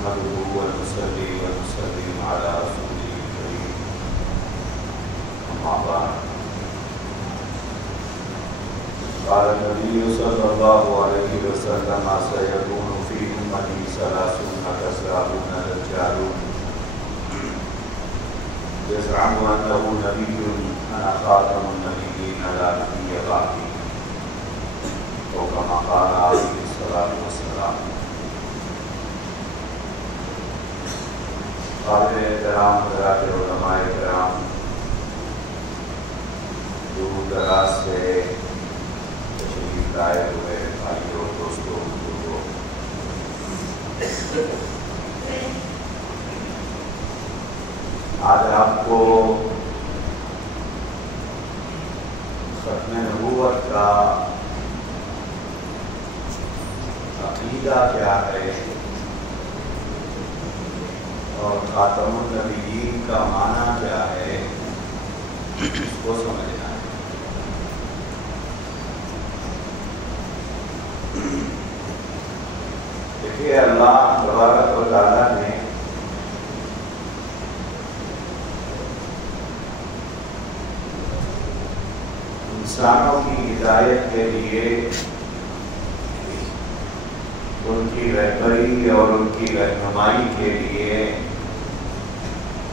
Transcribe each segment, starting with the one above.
نحمده ونصلي ونسلم على رسوله الكريم أما بعد قال النبي صلى الله عليه وسلم سيكون في أمتي 30 كذابون دجالون يزعم أنه نبي أنا خاتم النبيين لا نبي بعدي أو كما قال عليه الصلاة والسلام. قابل احترام حضرات علماء کرام، دور دراز سے تشریف لائے ہوئے بھائیوں دوستوں بزرگوں، آج آپ کو ختم نبوت کا عقیدہ کیا ہے اور خاتم النبیین کا معنی کیا ہے اس کو سمجھنا ہے۔ دیکھیے، اللہ تبارک و تعالیٰ نے انسانوں کی ہدایت کے لیے ان کی رہبری اور ان کی رہنمائی کے لیے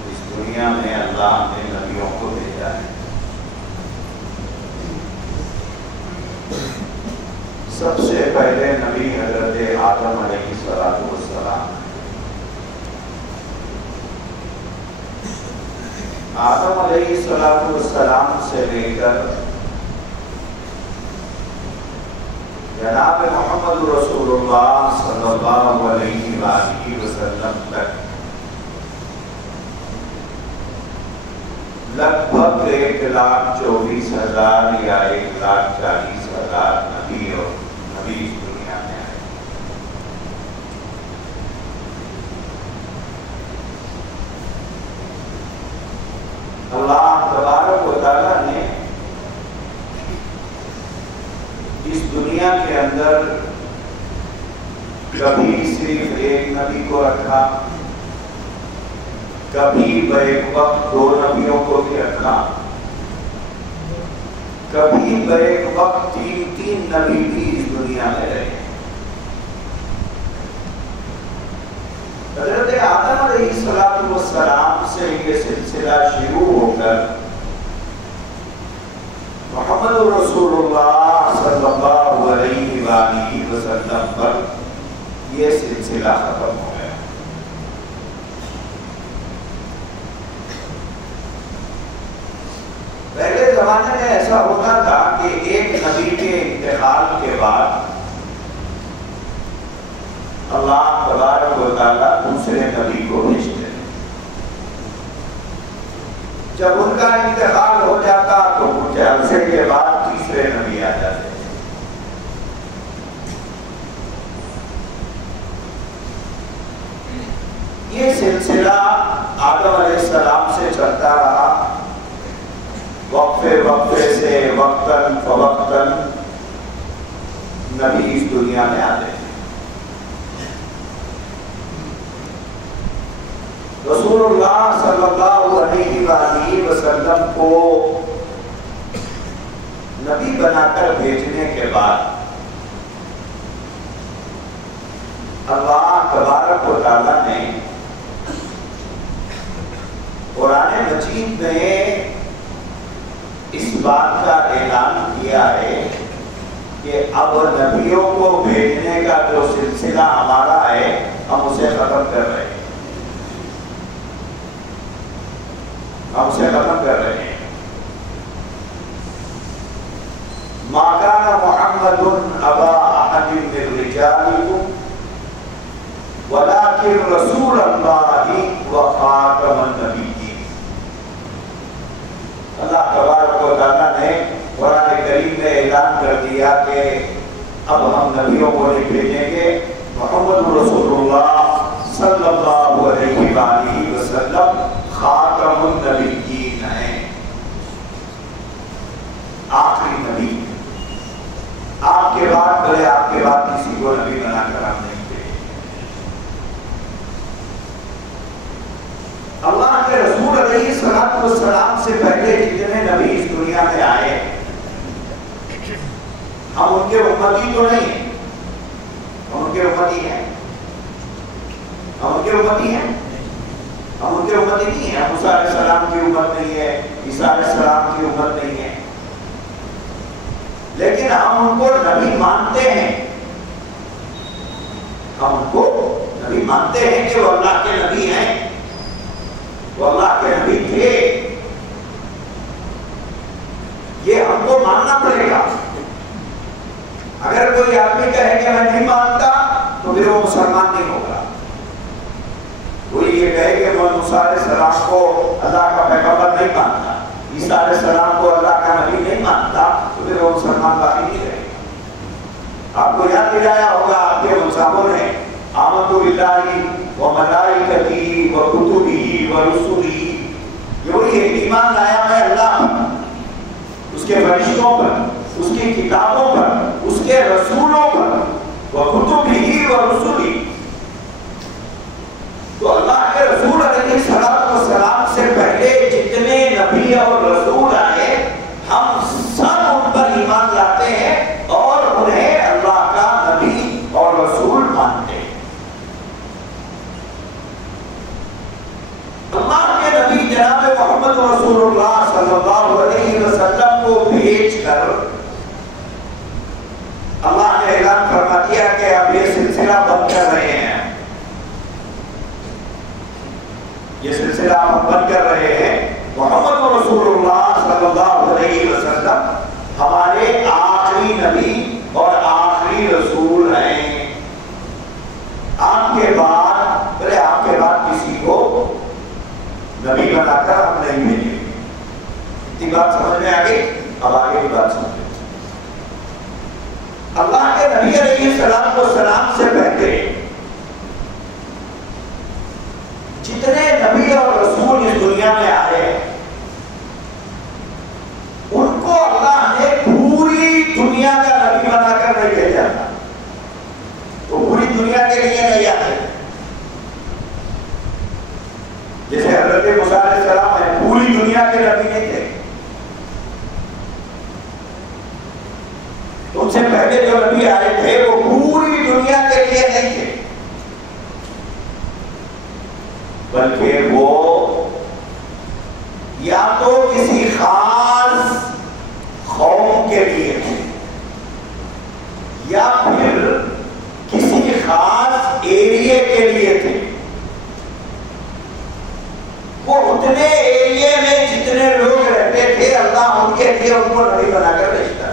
اس دنیا میں اللہ نے نبیوں کو بھیجا ہے۔ سب سے پہلے نبی حضرت آدم علیہ السلام، آدم علیہ السلام سے لے کر جناب محمد رسول اللہ صلی اللہ علیہ وآلہ وسلم تک لگ بھگ 1,24,000 یا 1,40,000 نبی اور نبی اس دنیا میں آئے۔ اللہ تبارک و تعالیٰ نے اس دنیا کے اندر کبھی صرف ایک نبی کو رکھا، کبھی بیک وقت 2 نبیوں کو بھی رکھا، کبھی بیک وقت 3 نبی بھی اس دنیا میں رہے۔ حضرت آدم علیہ السلام سے یہ سلسلہ شروع ہو کر محمد رسول اللہ صلی اللہ علیہ وآلہ وسلم پر یہ سلسلہ ختم ہو گیا۔ پہلے زمانے میں ایسا ہوتا تھا کہ ایک نبی کے انتقال کے بعد اللہ تبارک و تعالیٰ دوسرے نبی کو بھیجتے تھے۔ جب ان کا انتقال ہو جاتا تو کچھ عرصے کے بعد تیسرے نبی آ جاتے۔ یہ سلسلہ آدم علیہ السلام سے چلتا رہا، وقفے سے وقتاً فوقتاً نبی اس دنیا میں آتے ہیں۔ رسول اللہ صلی اللہ علیہ وآلہ وسلم کو نبی بنا کر بھیجنے کے بعد اللہ تبارک و تعالیٰ نے قرآن مجید میں اس بات کا اعلان کیا ہے کہ اب نبیوں کو بھیجنے کا جو سلسلہ ہمارا ہے ہم اسے ختم کر رہے ہیں، ما كان محمد ابا احد من رجالكم ولكن رسول الله وخاتم النبيين۔ اللہ تبارک و تعالیٰ نے قرآن کریم میں اعلان کر دیا کہ اب ہم نبیوں کو نہیں بھیجیں گے، محمد رسول اللہ صلی اللہ علیہ وآلہ وسلم خاتم النبیین ہیں، آخری نبی۔ آپ کے بعد بولے آپ کے بعد کسی کو نبی بنا کر ہم نہیں دیں۔ السلام سے پہلے جتنے نبی اس دنیا میں آئے ہم ان کے امتی تو نہیں ہیں، ہم ان کے امتی ہیں، ہم ان کے امتی ہیں، ہم ان کے امتی نہیں ہیں۔ موسیٰ علیہ السلام کی امت نہیں ہے، عیسیٰ علیہ السلام کی امت نہیں ہے، لیکن ہم ان کو نبی مانتے ہیں، ہم ان کو نبی مانتے ہیں کہ وہ اللہ کے نبی ہیں، وہ اللہ کے نبی تھے، یہ ہم کو ماننا پڑے گا۔ اگر کوئی آدمی کہے کہ میں نہیں مانتا تو پھر وہ مسلمان نہیں ہوگا۔ کوئی یہ کہے کہ میں موسیٰ علیہ السلام کو اللہ کا پیغمبر نہیں مانتا، عیسیٰ علیہ السلام کو اللہ کا نبی نہیں مانتا، تو پھر وہ مسلمان باقی نہیں رہے گا۔ آپ کو یاد دلایا ہوگا آپ کے مصحفوں نے آمنت باللہ و ملائکتہ و کتبہ و رسلہ، یہ وہی ہے ایمان لایا میں اللہ پر، اس کے فرشتوں پر، اس کی کتابوں پر، اس کے رسولوں پر، و کتبہ و رسلہ۔ تو اللہ کے رسول علیہ السلام سے پہلے جتنے نبی اور رسول آئے ہم سب ان پر ایمان لاتے ہیں اور انہیں اللہ کا نبی اور رسول مانتے ہیں۔ اللہ کے نبی جناب محمد رسول اللہ صلی اللہ علیہ وسلم کو بھیج کر اللہ نے اعلان فرما دیا کہ اب یہ سلسلہ بند کر رہے ہیں، یہ سلسلہ ہم بند کر رہے ہیں۔ محمد رسول اللہ صلی اللہ علیہ وسلم ہمارے آخری نبی اور آخری رسول ہیں۔ آپ کے بعد کسی کو نبی بنا کر ہم نہیں بھیجیں گے۔ اتنی بات سمجھ میں آ گئی؟ اب آگے کی بات سمجھیں۔ اللہ کے نبی علیہ السلام سے پہلے جتنے نبی اور رسول اس دنیا میں آئے ان کو اللہ نے پوری دنیا کا نبی بنا کر نہیں بھیجا تھا، وہ پوری دنیا کے لیے نہیں آتے۔ جیسے حضرت موسیٰ علیہ السلام ہے، پوری دنیا کے نبی نہیں تھے، ان سے پہلے جو نبی آئے تھے وہ پوری دنیا کے لیے نہیں تھے، بلکہ وہ یا تو کسی خاص قوم کے لیے تھے یا پھر کسی خاص ایریے کے لیے تھے۔ وہ اتنے ایریے میں جتنے لوگ رہتے تھے اللہ ان کے لیے ان کو نبی بنا کر بھیجتا،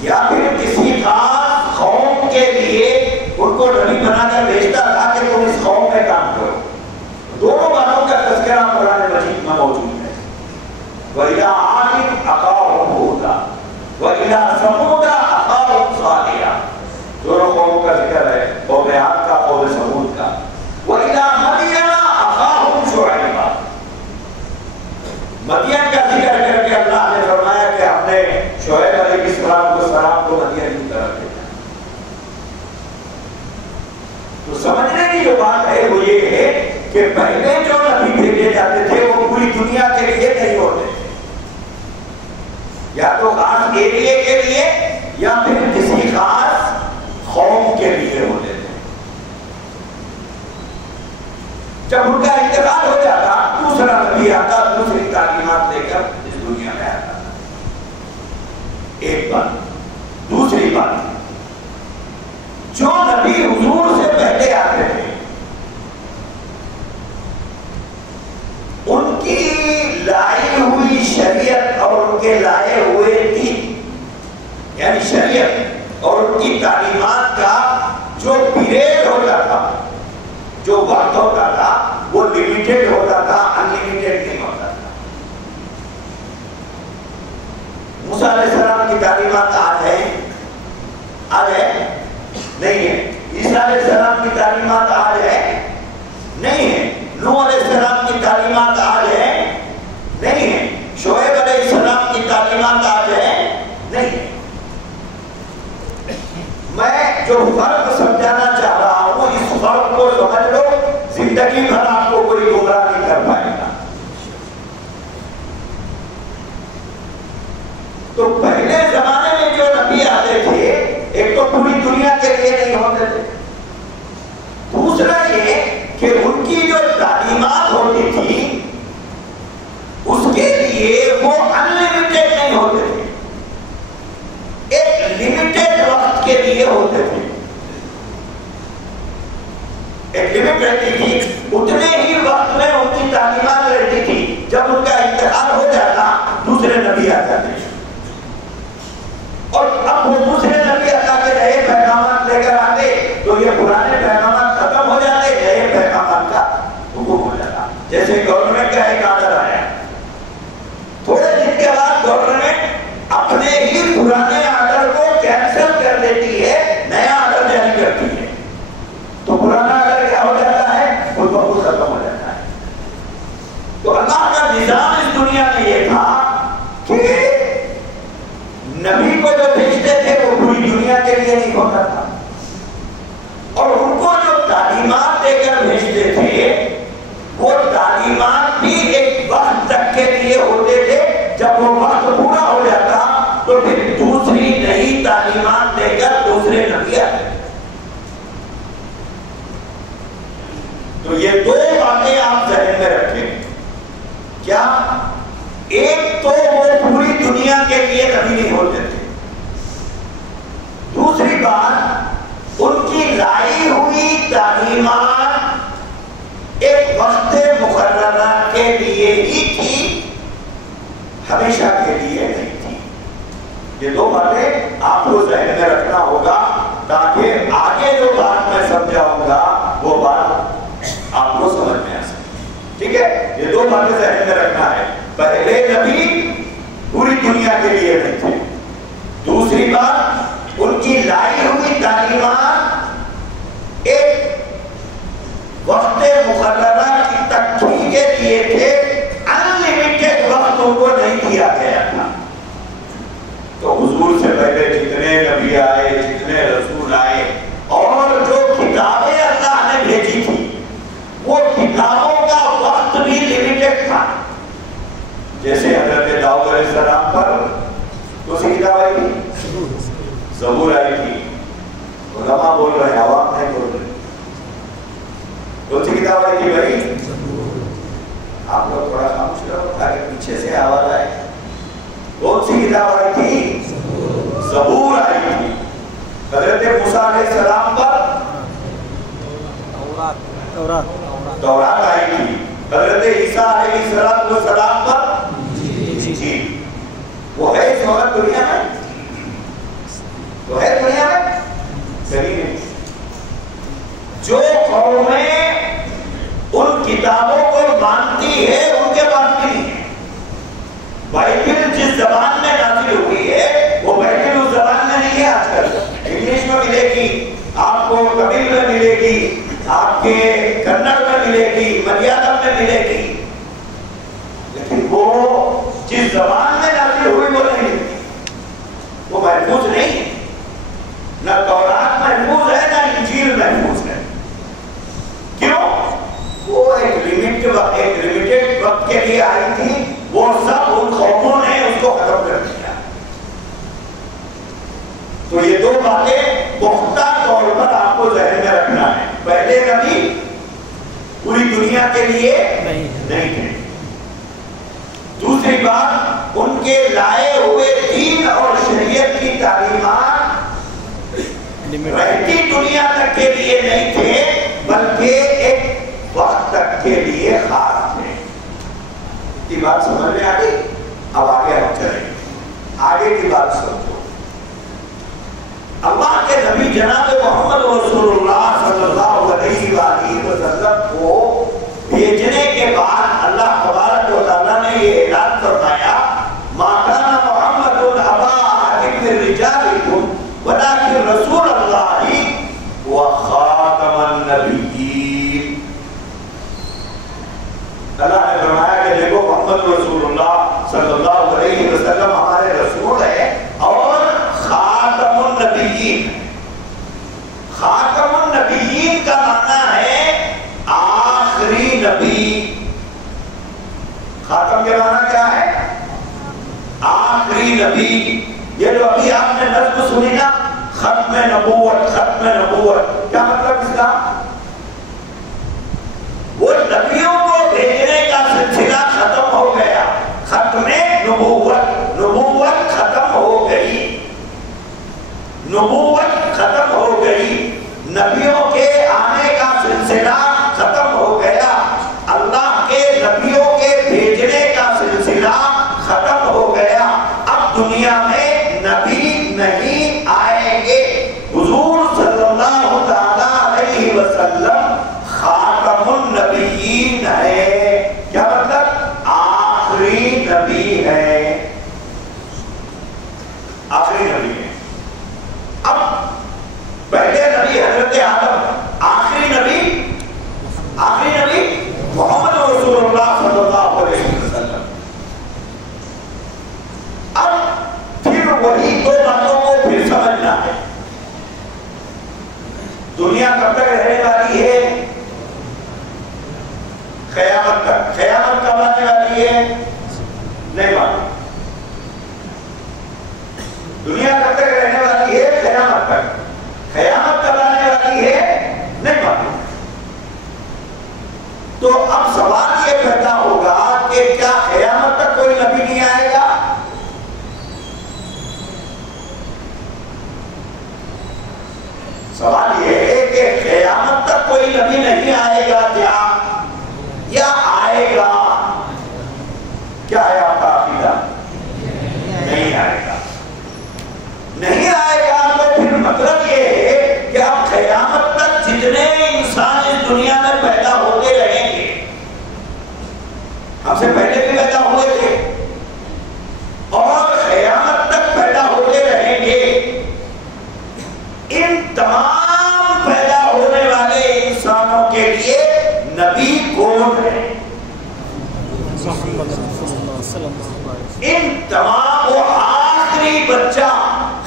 یا پھر کسی خاص قوم کے لیے ان کو نبی بنا کر بھیجتا تھا کہ تم اس قوم میں کام کرو۔ دونوں باتوں کا تذکرہ قرآن مجید میں موجود ہے۔ وَإِلَىٰ عَادٍ أَخَاهُمْ هُودًا وَإِلَىٰ ثَمُودَ أَخَاهُمْ صَالِحًا، دونوں قوموں کا ذکر ہے، قوم عاد کا، قوم ثمود کا۔ وَإِلَىٰ مَدْيَنَ أَخَاهُمْ شُعَيْبًا، مدین کا ذکر کر کے اللہ نے فرمایا کہ ہم نے شعیب علیہ السلام کو مدین کی طرف بھیجا۔ تو سمجھنے کی جو بات ہے وہ یہ ہے کہ پہلے جو نبی بھیجے جاتے تھے وہ پوری دنیا کے لیے نہیں ہوتے تھے، یا تو خاص ایریے کے لیے یا پھر کسی خاص قوم کے لیے ہوتے تھے۔ جب ان کا انتقال ہو جاتا دوسرا نبی آتا، دوسری تعلیمات لے کر اس دنیا میں آتا۔ ایک بات۔ دوسری بات، جو نبی حضور سے پہلے آتے تھے ان کی لائی ہوئی شریعت اور ان کے لائے ہوئے دین، یعنی شریعت اور ان کی تعلیمات کا جو پیریڈ ہوتا تھا، جو وقت ہوتا تھا، وہ لمیٹڈ ہوتا تھا، انلمیٹڈ نہیں ہوتا تھا۔ موسیٰ علیہ السلام کی تعلیمات آج ہے؟ آج ہے؟ نہیں ہے۔ عیسیٰ علیہ السلام کی تعلیمات آج ہے؟ نہیں ہے۔ نوح علیہ السلام کی تعلیمات آج ہے؟ نہیں ہے۔ شعیب علیہ السلام کی تعلیمات آج ہے؟ نہیں ہے۔ میں جو فرق سمجھانا چاہ رہا ہوں اس فرق کو سمجھ لو، زندگی بھر آپ کو کوئی گمراہ نہیں کر پائے۔ کہ ان کی جو تعلیمات ہوتی تھی اس کے لیے وہ انلمیٹڈ نہیں ہوتے تھے، ایک لمیٹڈ وقت کے لیے ہوتے تھے، ایک لمٹ رہتی تھی، اتنے ہی وقت میں ان کی تعلیمات رہتی تھی، جب ان کا انتقال ہو جاتا دوسرے نبی آ جاتے اور اب وہ دوسرے نبی اللہ کے نئے پیغامات لے کر آتے تو یہ پرانے پیغامات ختم ہو جاتے، نئے پیغامات کا حکم ہو جاتا۔ جیسے گورنمنٹ کا ایک آرڈر آیا، تھوڑے دن کے بعد گورنمنٹ اپنے ہی پرانے آرڈر کو کینسل کر دیتی ہے، نیا آرڈر جاری کرتی ہے، تو پرانا آرڈر کیا ہو جاتا ہے؟ وہ بہت ختم ہو جاتا ہے۔ تو اللہ کا نظام اس دنیا میں یہ تھا کہ نبی کو جو بھیجتے تھے وہ پوری دنیا کے لیے نہیں ہوتا تھا، اور ان کو جو تعلیمات دے کر بھیجتے تھے وہ تعلیمات بھی ایک وقت تک کے لیے ہوتے تھے، جب وہ وقت پورا ہو جاتا تو پھر دوسری نئی تعلیمات دے کر دوسرے نبی آتے۔ تو یہ دو باتیں آپ ذہن میں رکھیں، کیا ایک تو وہ پوری دنیا کے لیے نبی نہیں ہوتے تھے، دوسری بات ان کی لائی ہوئی تعلیمات ایک وقت مقررہ کے لیے ہی تھی، ہمیشہ کے لیے نہیں تھی۔ یہ دو باتیں آپ کو ذہن میں رکھنا ہوگا تاکہ آگے جو بات میں سمجھاؤں گا وہ بات آپ کو سمجھ میں آ سکے، ٹھیک ہے؟ یہ دو باتیں ذہن میں رکھنا ہے، پہلے نبی پوری دنیا کے لیے نہیں تھے، دوسری بات ان کی لائی ہوئی تعلیمات ایک وقت مقررہ کی تکمیل کے لیے تھے، انلمیٹڈ وقت ان کو نہیں دیا گیا تھا۔ تو حضور سے پہلے جتنے نبی آئے، جتنے رسول آئے، اور جو کتابیں اللہ نے بھیجی تھی وہ کتابوں کا وقت بھی لمیٹڈ تھا۔ جیسے حضرت داؤد علیہ السلام پر کون سی کتاب آئی تھی؟ زبور آئی تھی۔ علماء بول رہے ہیں، عوام نہیں بول رہے۔ کون سی کتاب آئی تھی بھائی؟ آپ لوگ تھوڑا خاموش رہو تاکہ پیچھے سے آواز آئے۔ کون سی کتاب آئی تھی؟ زبور آئی تھی۔ حضرت موسیٰ علیہ السلام پر تورات آئی تھی۔ حضرت عیسیٰ علیہ السلام پر انجیل۔ وہ ہے اس وقت دنیا میں؟ وہ ہے دنیا میں؟ کہیں نہیں۔ جو قومیں ان کتابوں کو مانتی ہے ان کے پاس بھی نہیں ہے۔ بائبل جس زبان میں نازل ہوئی ہے وہ بائبل اس زبان میں نہیں ہے۔ آج کل انگلش میں ملے گی آپ کو، تمل میں ملے گی آپ کے، کنڑ میں ملے گی، ملیالم میں ملے گی، لیکن وہ جس زبان میں نازل ہوئی وہ نہیں ملتی، وہ محفوظ نہیں ہے۔ نہ تورات محفوظ ہے نہ انجیل محفوظ ہے۔ کیوں؟ وہ ایک لمیٹڈ وقت کے لیے آئی تھی، وہ سب ان قوموں نے اس کو ختم کر دیا۔ تو یہ دو باتیں پختہ طور پر آپ کو ذہن میں رکھنا ہے۔ پہلے نبی پوری دنیا کے لیے نہیں تھے، دوسری بات ان کے لائے ہوئے دین اور شریعت کی تعلیمات رہتی دنیا تک کے لیے نہیں تھے بلکہ ایک وقت تک کے لیے خاص تھے۔ یہ بات سمجھ میں آ گئی؟ اب آگے ہم چلیں، آگے کی بات سمجھو۔ اللہ کے نبی جناب محمد رسول اللہ صلی اللہ علیہ وآلہ وسلم کو بھیجنے کے بعد اللہ تبارک و تعالیٰ نے یہ اعلان فرمایا، ما کان محمد ابا احد من رجالکم ولکن رسول اللہ وخاتم النبیین۔ اللہ نے فرمایا کہ دیکھو محمد رسول اللہ صلی اللہ علیہ وسلم ہمارے رسول ہے اور خاتم النبیین۔ خاتم النبیین کا معنی ہے آخری نبی۔ خاتم کے معنی کیا ہے؟ آخری نبی۔ یہ جو ابھی آپ نے نظم سنی نا، ختم نبوت، ختم نبوت، کیا مطلب اس کا؟ نبوت ختم ہو گئی، نبیوں کے آنے کا سلسلہ ختم ہو گیا، اللہ کے نبیوں کے بھیجنے کا سلسلہ ختم ہو گیا، اب دنیا میں نبی نہیں آئیں گے۔ حضور صلی اللہ تعالیٰ علیہ وسلم خاتم النبیین ہے، کیا مطلب؟ آخری نبی ہے، آخری نبی ہے۔ اب پہلے نبی حضرت آدم، آخری نبی محمد رسول اللہ صلی اللہ علیہ وسلم۔ اب پھر وہی دو باتوں کو پھر سمجھنا ہے۔ دنیا کب تک رہنے والی ہے؟ قیامت تک۔ قیامت کب آنے والی ہے؟ نہیں معلوم۔ دنیا کب تک رہنے والی ہے؟ قیامت تک۔ قیامت کب آنے والی ہے؟ نہیں معلوم۔ تو اب سوال یہ پیدا ہوگا کہ کیا قیامت تک کوئی نبی نہیں آئے گا؟ سوال یہ ہے کہ قیامت تک کوئی نبی نہیں آئے گا کیا، یا آئے گا؟ کیا ہے آپ کا عقیدہ؟ نہیں آئے گا۔ نہیں آئے گا تو پھر مطلب یہ ہے کہ اب قیامت تک جتنے انسان اس دنیا میں پیدا ہوتے رہیں گے، ہم سے پہلے بھی پیدا ہوئے تھے اور قیامت تک پیدا ہوتے رہیں گے، ان تمام پیدا ہونے والے انسانوں کے لیے نبی کون ہے؟ ان تمام وہ آخری بچہ،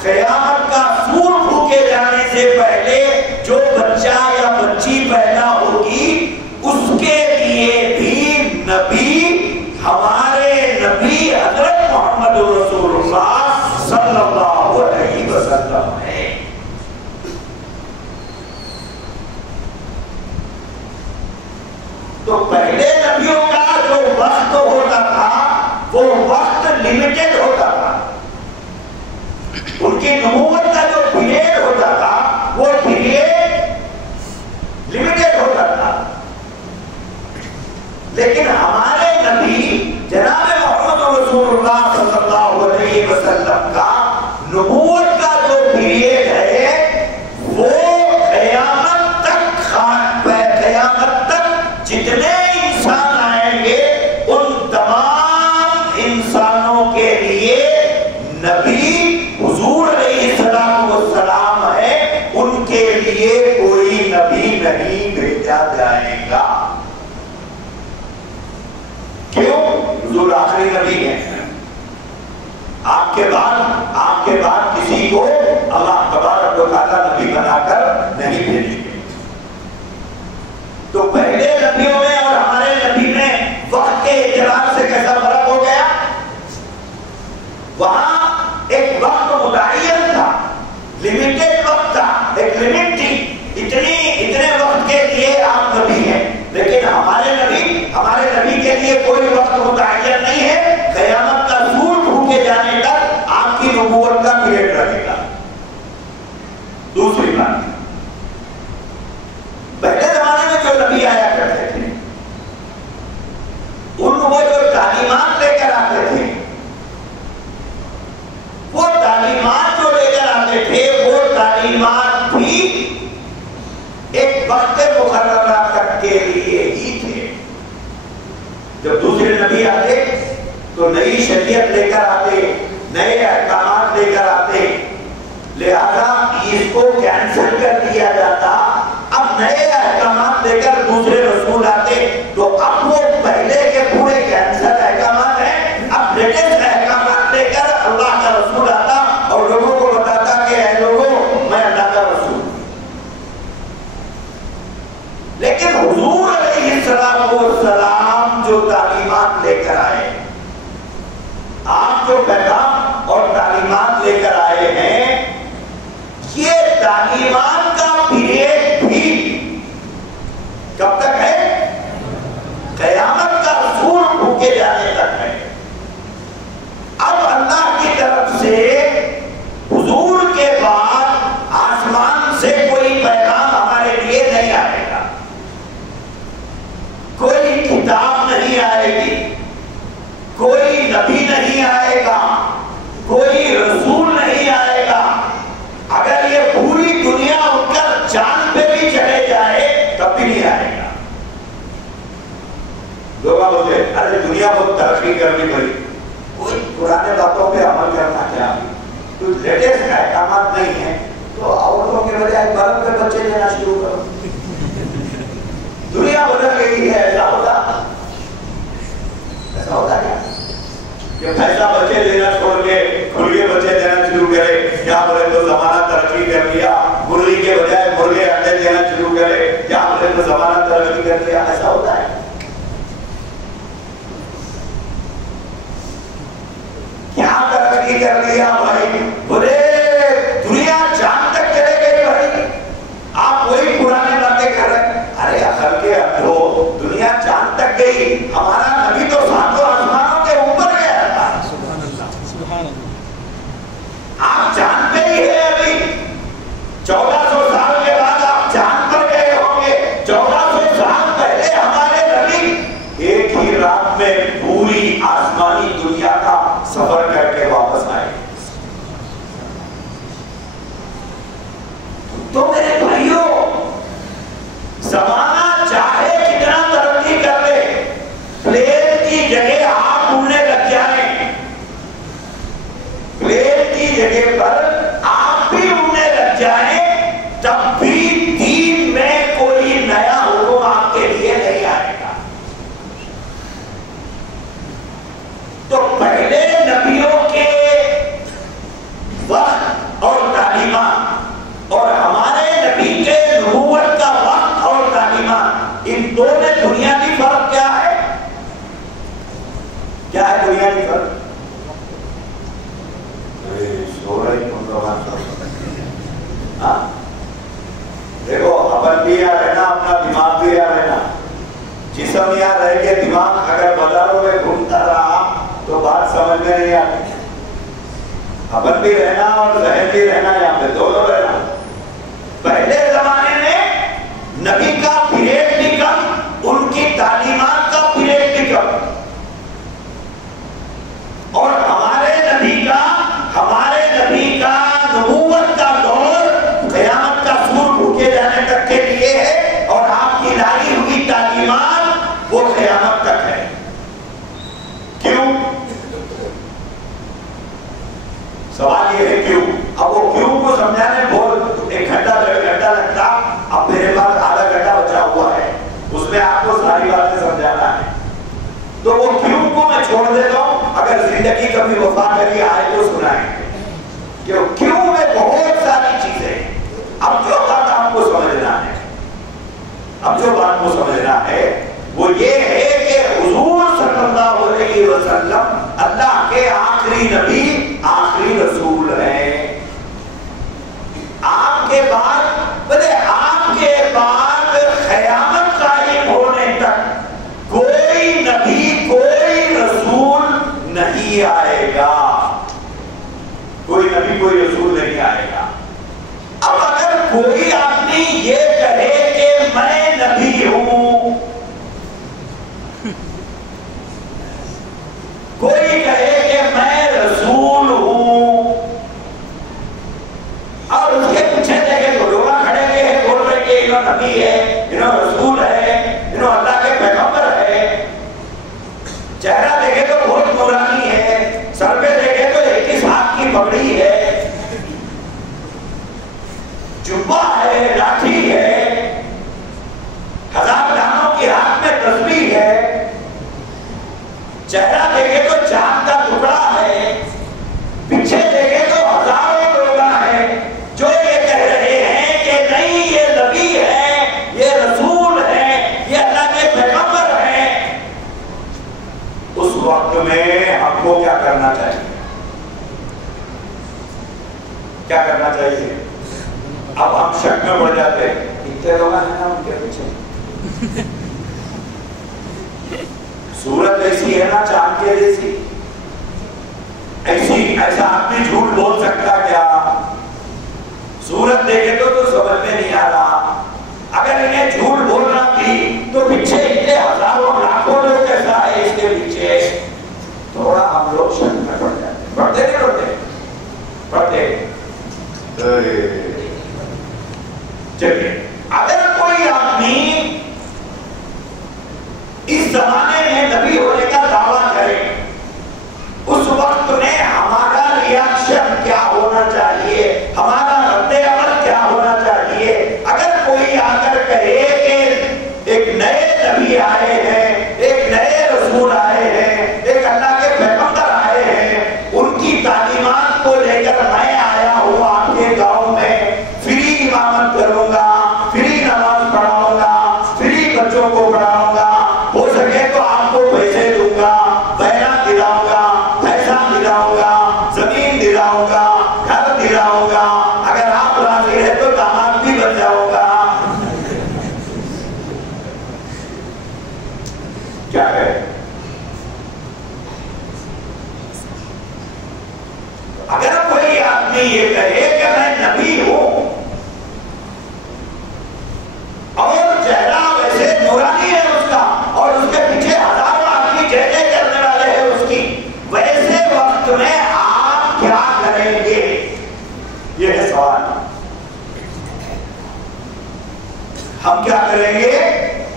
قیامت کا سور پھونکے جانے سے پہلے جو بچہ یا بچی پیدا ہوگی، اس کے لیے بھی نبی ہمارے نبی حضرت محمد رسول اللہ صلی اللہ علیہ وسلم ہے۔ تو پہلے نبیوں کا جو وقت ہوتا تھا وہ وقت لمیٹڈ ہوتا تھا، ان کی نبوت کا جو پیریڈ ہوتا تھا وہ پیریڈ لمیٹڈ ہوتا تھا، لیکن ہمارے نبی جناب محمد رسول اللہ صلی اللہ علیہ وسلم کا نبوت کا جو پیریڈ ہے وہ قیامت تک جتنے انسان آئیں گے ان تمام انسانوں کے لیے نبی حضور علیہ السلام ہے، ان کے لیے کوئی نبی نہیں بھیجا جائے گا۔ کیوں؟ حضور آخری نبی ہیں، آپ کے بعد کسی کو اللہ تبارک و تعالیٰ نبی بنا کر نہیں بھیجیں گے۔ تو پہلے نبیوں میں اور ہمارے نبی میں وقت کے اعتبار سے کیسا فرق ہو گیا؟ وہاں ایک وقت متعین تھا، لمیٹڈ وقت تھا، ایک لمٹ تھی، اتنے وقت کے لیے آپ نبی ہیں، لیکن ہمارے نبی کے لیے کوئی وقت متعین نہیں ہے، قیامت کا سور پھونکے جانے تک آپ کی نبوت کا پیریڈ رہے گا۔ دوسری بات، پہلے زمانے میں جو نبی آیا کرتے تھے وہ جو تعلیمات لے کر آتے تھے، وہ تعلیمات جو لے کر آتے تھے وہ تعلیمات بھی ایک وقت مقررہ تک کے لیے ہی تھے۔ جب دوسرے نبی آتے تو نئی شریعت لے کر آتے، نئے احکامات لے کر آتے، لہذا اس کو کینسل کر دیا جاتا، اب نئے احکامات لے کر دوسرے رسول آتے تو اب وہ پہلے کے پورے کینسل احکامات ہیں، اب لیٹسٹ احکامات لے کر اللہ کا رسول آتا اور لوگوں کو بتاتا کہ اے لوگوں میں اللہ کا رسول۔ لیکن حضور علیہ السلام جو تعلیمات لے کر آئے، آپ جو پیغام اور تعلیمات لے کر آئے ہیں، یہ تعلیمات کا پیریڈ بھی کب تک ہے؟ قیامت کا سور پھونکے جانے تک ہے۔ اب اللہ کی طرف سے حضور کے بعد نہیں آئے گا. لوگ بولتے ہیں ارے دنیا بہت ترقی کرنی پڑی, کوئی پرانے باتوں پہ عمل کرنا کیا, کوئی لیٹسٹ احکامات نہیں ہے تو عورتوں کے بجائے مرد پہ بچے دینا شروع کرو. دنیا بدل گئی ہے. ایسا ہوتا کیا کہ پیسہ بچے دینا چھوڑ کے کھل کے بچے دینا شروع کرے, یا بولے تو زمانہ ترقی کر لیا, مرغی کے بجائے مرغے انڈے دینا شروع کرے, یا بولے تو زمانہ ترقی کر لیا. ایسا ہوتا ہے. کیا ترقی کر لیا بھائی؟ بولے دنیا چاند تک چلے گئی بھائی, آپ وہی پرانے باتیں کر رہے ہیں. ارے عقل کے اندھو, دنیا چاند تک گئی, ہمارا نبی تو ساتوں آسمانوں کے اوپر گیا تھا. آپ چاند پہ ہی ہے ابھی. 1400 سال کے بعد آپ چاند پر گئے ہوں گے. 1400 سال پہلے ہمارے نبی ایک ہی رات میں پوری آسمانی دنیا کا سفر کر کے واپس آئے. تو میرے بھائیوں, زمانہ چاہے کتنا ترقی کر لے, پلین کی جگہ آپ اڑنے لگ جائیں, پلین کی جگہ پر آپ بھی اڑنے لگ جائیں, تب بھی دین میں کوئی نیا حکم آپ کے لیے نہیں آئے گا. تو پہلے نبیوں کے وقت اور تعلیمات اور ہمارے نبی کے نبوت کا وقت اور تعلیمات, ان دو میں بنیادی فرق کیا ہے؟ کیا ہے بنیادی فرق؟ دیکھو, اپن بھی یہاں رہنا, اپنا دماغ بھی یہاں رہنا. جسم یہاں رہ کے دماغ اگر بازاروں میں گھومتا رہا تو بات سمجھ میں نہیں آتی. اپن بھی رہنا اور ذہن بھی رہنا, یہاں پہ دونوں رہنا. پہلے زمانے میں نبی کا پیریڈ بھی کم, ان کی تعلیمات کا پیریڈ بھی کم, اور ہمارے نبی کا نبوت کا دور قیامت کا سور بھوکے جانے تک کے لیے ہے, اور آپ کی لائی ہوئی تعلیمات وہ قیامت تک ہے. کیوں؟ سوال یہ ہے کیوں. اب وہ کیوں کو سمجھانے بہت 1 گھنٹہ 1.5 گھنٹہ لگتا. اب میرے پاس آدھا گھنٹہ بچا ہوا ہے, اس میں آپ کو ساری باتیں سمجھانا ہے. تو وہ کیوں کو میں چھوڑ دیتا ہوں, اگر زندگی کبھی وفا کری آئے تو سنائیں. کیوں میں بہت ساری چیزیں. اب جو بات آپ کو سمجھنا ہے وہ یہ ہے کہ حضور صلی اللہ علیہ وسلم اللہ کے آخری نبی, آخری رسول ہیں. آپ کے بعد قیامت قائم ہونے تک کوئی نبی, کوئی رسول نہیں آئے گا. کوئی نبی, کوئی رسول نہیں آئے گا. اب اگر کوئی آدمی یہ کہے کہ میں نبی ہوں, کوئی کہے کہ میں رسول ہوں, اور اس کے پیچھے دیکھے تو لوگ کھڑے ہوئے ہیں بول رہے کہ انہوں نبی ہے, انہوں رسول ہے, انہوں اللہ کے پیغمبر ہے. چہرہ دیکھے تو بہت نورانی ہے, سر پہ دیکھے تو 21 ہاتھ کی پگڑی ہے, جبہ ہے, لاٹھی ہے, 1000 دانوں کی ہاتھ میں تسبیح ہے. چہرہ دیکھے تو چاند کا ٹکڑا ہے, پیچھے دیکھے تو ہزاروں لوگ ہیں جو یہ کہہ رہے ہیں کہ نہیں یہ نبی ہے, یہ رسول ہے, یہ اللہ کے پیغمبر ہیں. اس وقت میں ہم کو کیا کرنا چاہیے؟ کیا کرنا چاہیے؟ اب ہم شک میں پڑ جاتے ہیں, اتنے لوگ ہیں نا ان کے پیچھے, صورت ایسی ہے نا چاند کے جیسی, ایسا آدمی جھوٹ بول سکتا کیا؟ صورت دیکھے تو سمجھ میں نہیں آ رہا. اگر انہیں جھوٹ بولنا بھی تو پیچھے اتنے ہزاروں لاکھوں لوگ کیسا ہے اس کے پیچھے, تھوڑا ہم لوگ شک میں پڑ جاتے. پڑھتے نہیں پڑھتے. چلیے, اگر کوئی آدمی کیا کرے؟ اگر کوئی آدمی یہ کہے کہ میں نبی ہوں اور چہرہ ویسے نورانی ہے اس کا اور اس کے پیچھے ہزاروں آدمی چہرے کرنے والے ہیں اس کی، ویسے وقت میں آپ کیا کریں گے؟ یہ ہے سوال۔ ہم کیا کریں گے؟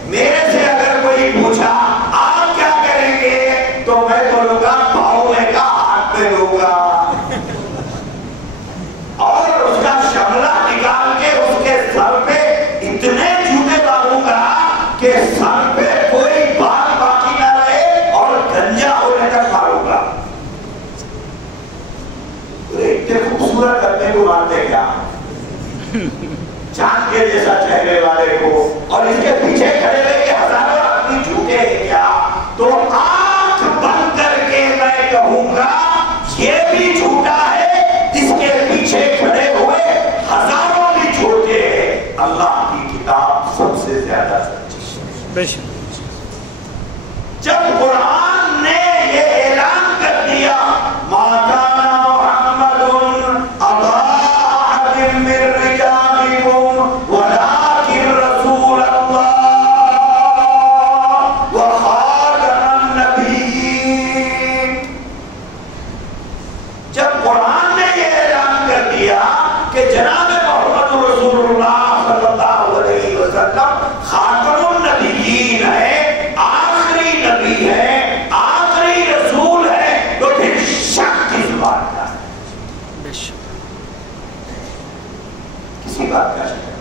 میرے سے اگر کوئی پوچھا آپ کیا کریں گے تو میں بولوں گا پاؤں میں کا ہاتھ پہ دوں گا اور اس کا شملہ نکال کے اس کے سر پہ اتنے جوتے ماروں گا کہ سر پہ کوئی بال باقی نہ رہے اور گنجا ہونے تک ماروں گا۔ اتنے خوبصورت کرنے کو مانتے کیا؟ چاند کے جیسا چہرے والے کو، اور اس کے پیچھے کھڑے ہوئے کہ ہزاروں آدمی جھوٹے ہیں کیا؟ تو آنکھ بند کر کے میں کہوں گا یہ بھی جھوٹا ہے، اس کے پیچھے کھڑے ہوئے ہزاروں بھی جھوٹے ہیں، اللہ کی کتاب سب سے زیادہ سچی۔ جب قرآن نے یہ اعلان کر دیا ما کان محمد ابا احد من رجالکم ولکن رسول اللہ وخاتم النبیین، جب قرآن نے یہ اعلان کر دیا کہ جناب محمد رسول اللہ صلی اللہ علیہ وسلم خاتم النبیین ہے، آخری نبی ہے، آخری رسول ہے، تو پھر شک کس بات کا ہے؟ کسی بات کا شک ہے؟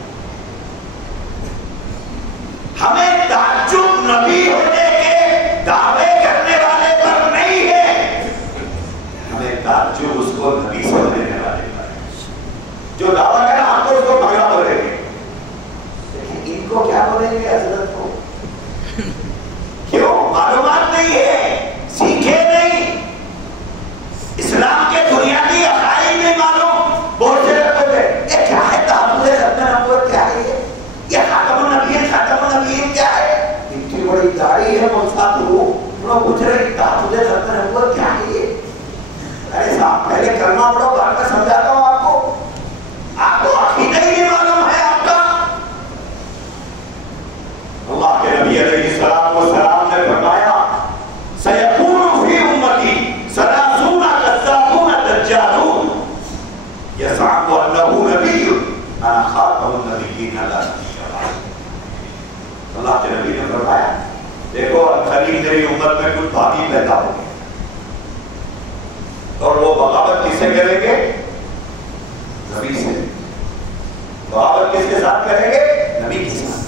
ہمیں تعجب نبی ہونے کے دعوے کرنے والے پر نہیں ہے، ہمیں تعجب اس کو نبی سمجھنے والے پر ہے۔ جو دعویٰ کرنا ہم کو اس کو پگڑا بولیں گے، لیکن ان کو کیا بولیں گے حضرت کو؟ کیوں؟ معلومات نہیں ہے، سیکھے نہیں، اسلام کے بنیادی عقائد نہیں معلوم۔ بہت سے لوگ کہتے ہیں یہ کیا ہے تحفظ ختم نبوت، کیا ہے یہ خاتم النبیین، خاتم النبیین کیا ہے؟ ان کی بڑی داڑھی ہے مصعب وہ لوگ پوچھ رہے ہیں تحفظ ختم نبوت کیا ہے یہ؟ ارے صاحب پہلے کلمہ پڑھو بعد میں سمجھاتا ہوں آپ کو، آپ کو عقیدہ ہی نہیں معلوم ہے آپ کا۔ اللہ کے نبی علیہ السلام والسلام نے فرمایا سیکون فی امتی ثلاثون کذابون دجالون یزعم انہ نبی انا خاتم النبیین لا نبی بعد۔ اللہ کے نبی نے فرمایا دیکھو قریب میری امت میں کچھ بھاگی پیدا ہو گئے اور وہ بغاوت کس سے کریں گے؟ نبی سے۔ بغاوت کس کے ساتھ کریں گے؟ نبی کے ساتھ۔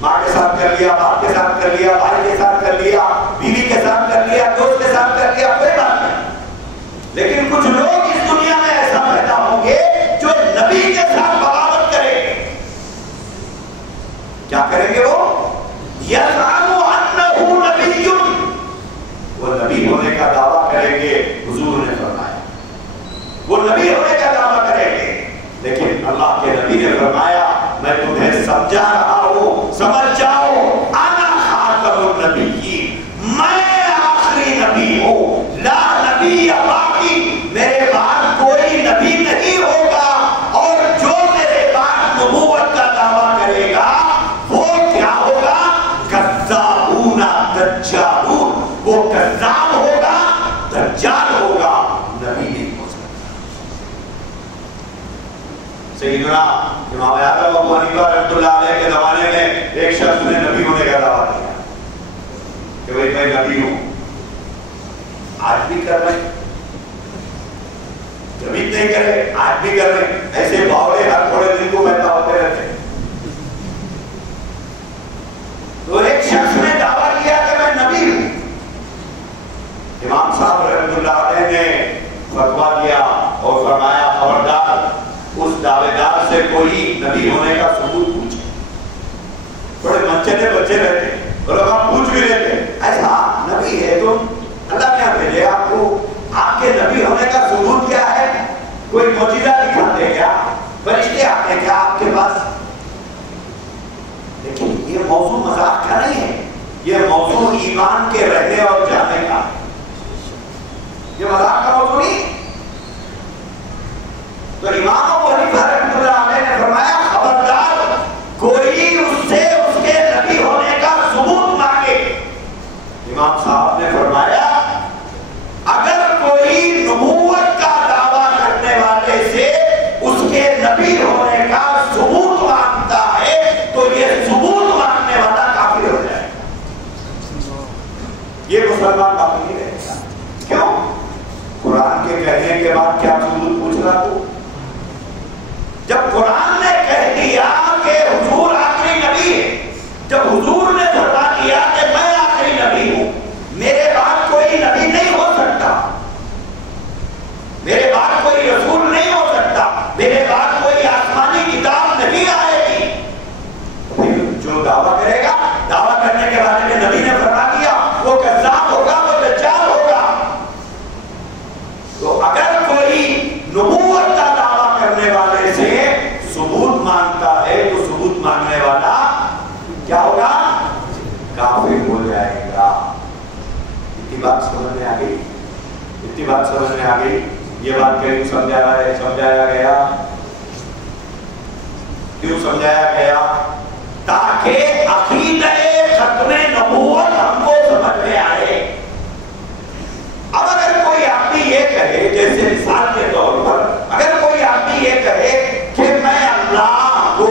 ماں کے ساتھ کر لیا، باپ کے ساتھ کر لیا، بھائی کے ساتھ کر لیا، بیوی کے ساتھ کر لیا، دوست کے ساتھ کر لیا، کوئی بات نہیں، لیکن کچھ لوگ اس دنیا میں ایسا پیدا ہوں گے جو نبی کے ساتھ بغاوت کریں گے۔ کیا کریں گے وہ؟ یزعم انہ نبی، وہ نبی ہونے کا دعویٰ کریں گے، حضور نے فرمایا وہ نبی ہونے کا دعویٰ کریں گے، لیکن اللہ کے نبی نے فرمایا میں تمہیں سمجھا رہا ہوں، سمجھ جاؤ انا خاتم النبیین، میں آخری نبی ہوں، لا نبی باقی، میرے بعد کوئی نبی نہیں ہوگا، اور جو میرے بعد نبوت کا دعویٰ کرے گا وہ کیا ہوگا؟ کذابون دجالون، وہ کذاب ہوگا، دجال ہوگا، نبی نہیں ہو سکتا۔ سیدنا امام اعظم ابو حنیفہ رحمۃ اللہ علیہ کے زمانے میں ایک شخص نے نبی ہونے کا دعویٰ کیا کہ بھائی میں نبی ہوں، آج بھی کر رہے ہیں، کبھی نہیں کرے آج بھی کر رہے ہیں، ایسے باولے ہر تھوڑے دن کو پیدا ہوتے رہتے ہیں۔ تو ایک شخص نے دعویٰ کیا کہ میں نبی ہوں، امام صاحب رحمۃ اللہ علیہ نے فتویٰ دیا اور فرمایا خبردار اس دعوے دار سے کوئی نبی ہونے کا ثبوت پوچھے۔ بڑے منچنے بچے رہتے اور لوگ آپ پوچھ بھی لیتے ایسا نبی ہے تم، اللہ نے بھیجے آپ کو، آپ کے نبی ہونے کا ثبوت کیا ہے؟ کوئی معجزہ دکھاتے کیا؟ فرشتے آتے کیا آپ کے پاس؟ لیکن یہ موضوع مذاق کا نہیں ہے، یہ موضوع ایمان کے رہنے اور جانے کا، یہ مذاق کا موضوع نہیں۔ تو امام ابو حنیفہ رحمۃ اللہ علیہ نے فرمایا خبردار کوئی اس سے اس کے نبی ہونے کا ثبوت مانگے۔ امام صاحب نے فرمایا اگر کوئی نبوت کا دعویٰ کرنے والے سے اس کے نبی ہونے کا ثبوت مانگتا ہے تو یہ ثبوت مانگنے والا کافر ہو جائے گا، یہ مسلمان کافر نہیں رہے گا۔ کیوں؟ قرآن کے کہنے کے بعد کیا ثبوت پوچھ رہا تو؟ جب قرآن نے کہہ دیا کہ حضور آخری نبی ہے، جب حضور نے فرما دیا کہ میں آخری نبی ہوں، میرے بعد کوئی نبی نہیں ہو سکتا، میرے بعد کوئی رسول نہیں ہو سکتا، میرے بعد کوئی آسمانی کتاب نہیں آئے گی، پھر جو دعویٰ کرے گا، دعویٰ کرنے کے بارے میں نبی نے فرما دیا وہ کذاب ہوگا، وہ دجال ہوگا۔ تو اگر کوئی نبوت کا دعویٰ کرنے والے سے ثبوت مانگتا ہے تو ثبوت مانگنے والا کیا ہوگا؟ کافر ہو جائے گا۔ اتنی بات سمجھ میں آ گئی؟ اتنی بات سمجھ میں آ گئی؟ یہ بات کیوں سمجھایا گیا؟ کیوں سمجھایا گیا؟ تاکہ عقیدہ ختم نبوت ہم کو سمجھ میں آئے۔ اب اگر کوئی آدمی یہ کہے، جیسے مثال کے طور پر اگر کوئی آدمی یہ کہے کہ میں اللہ کو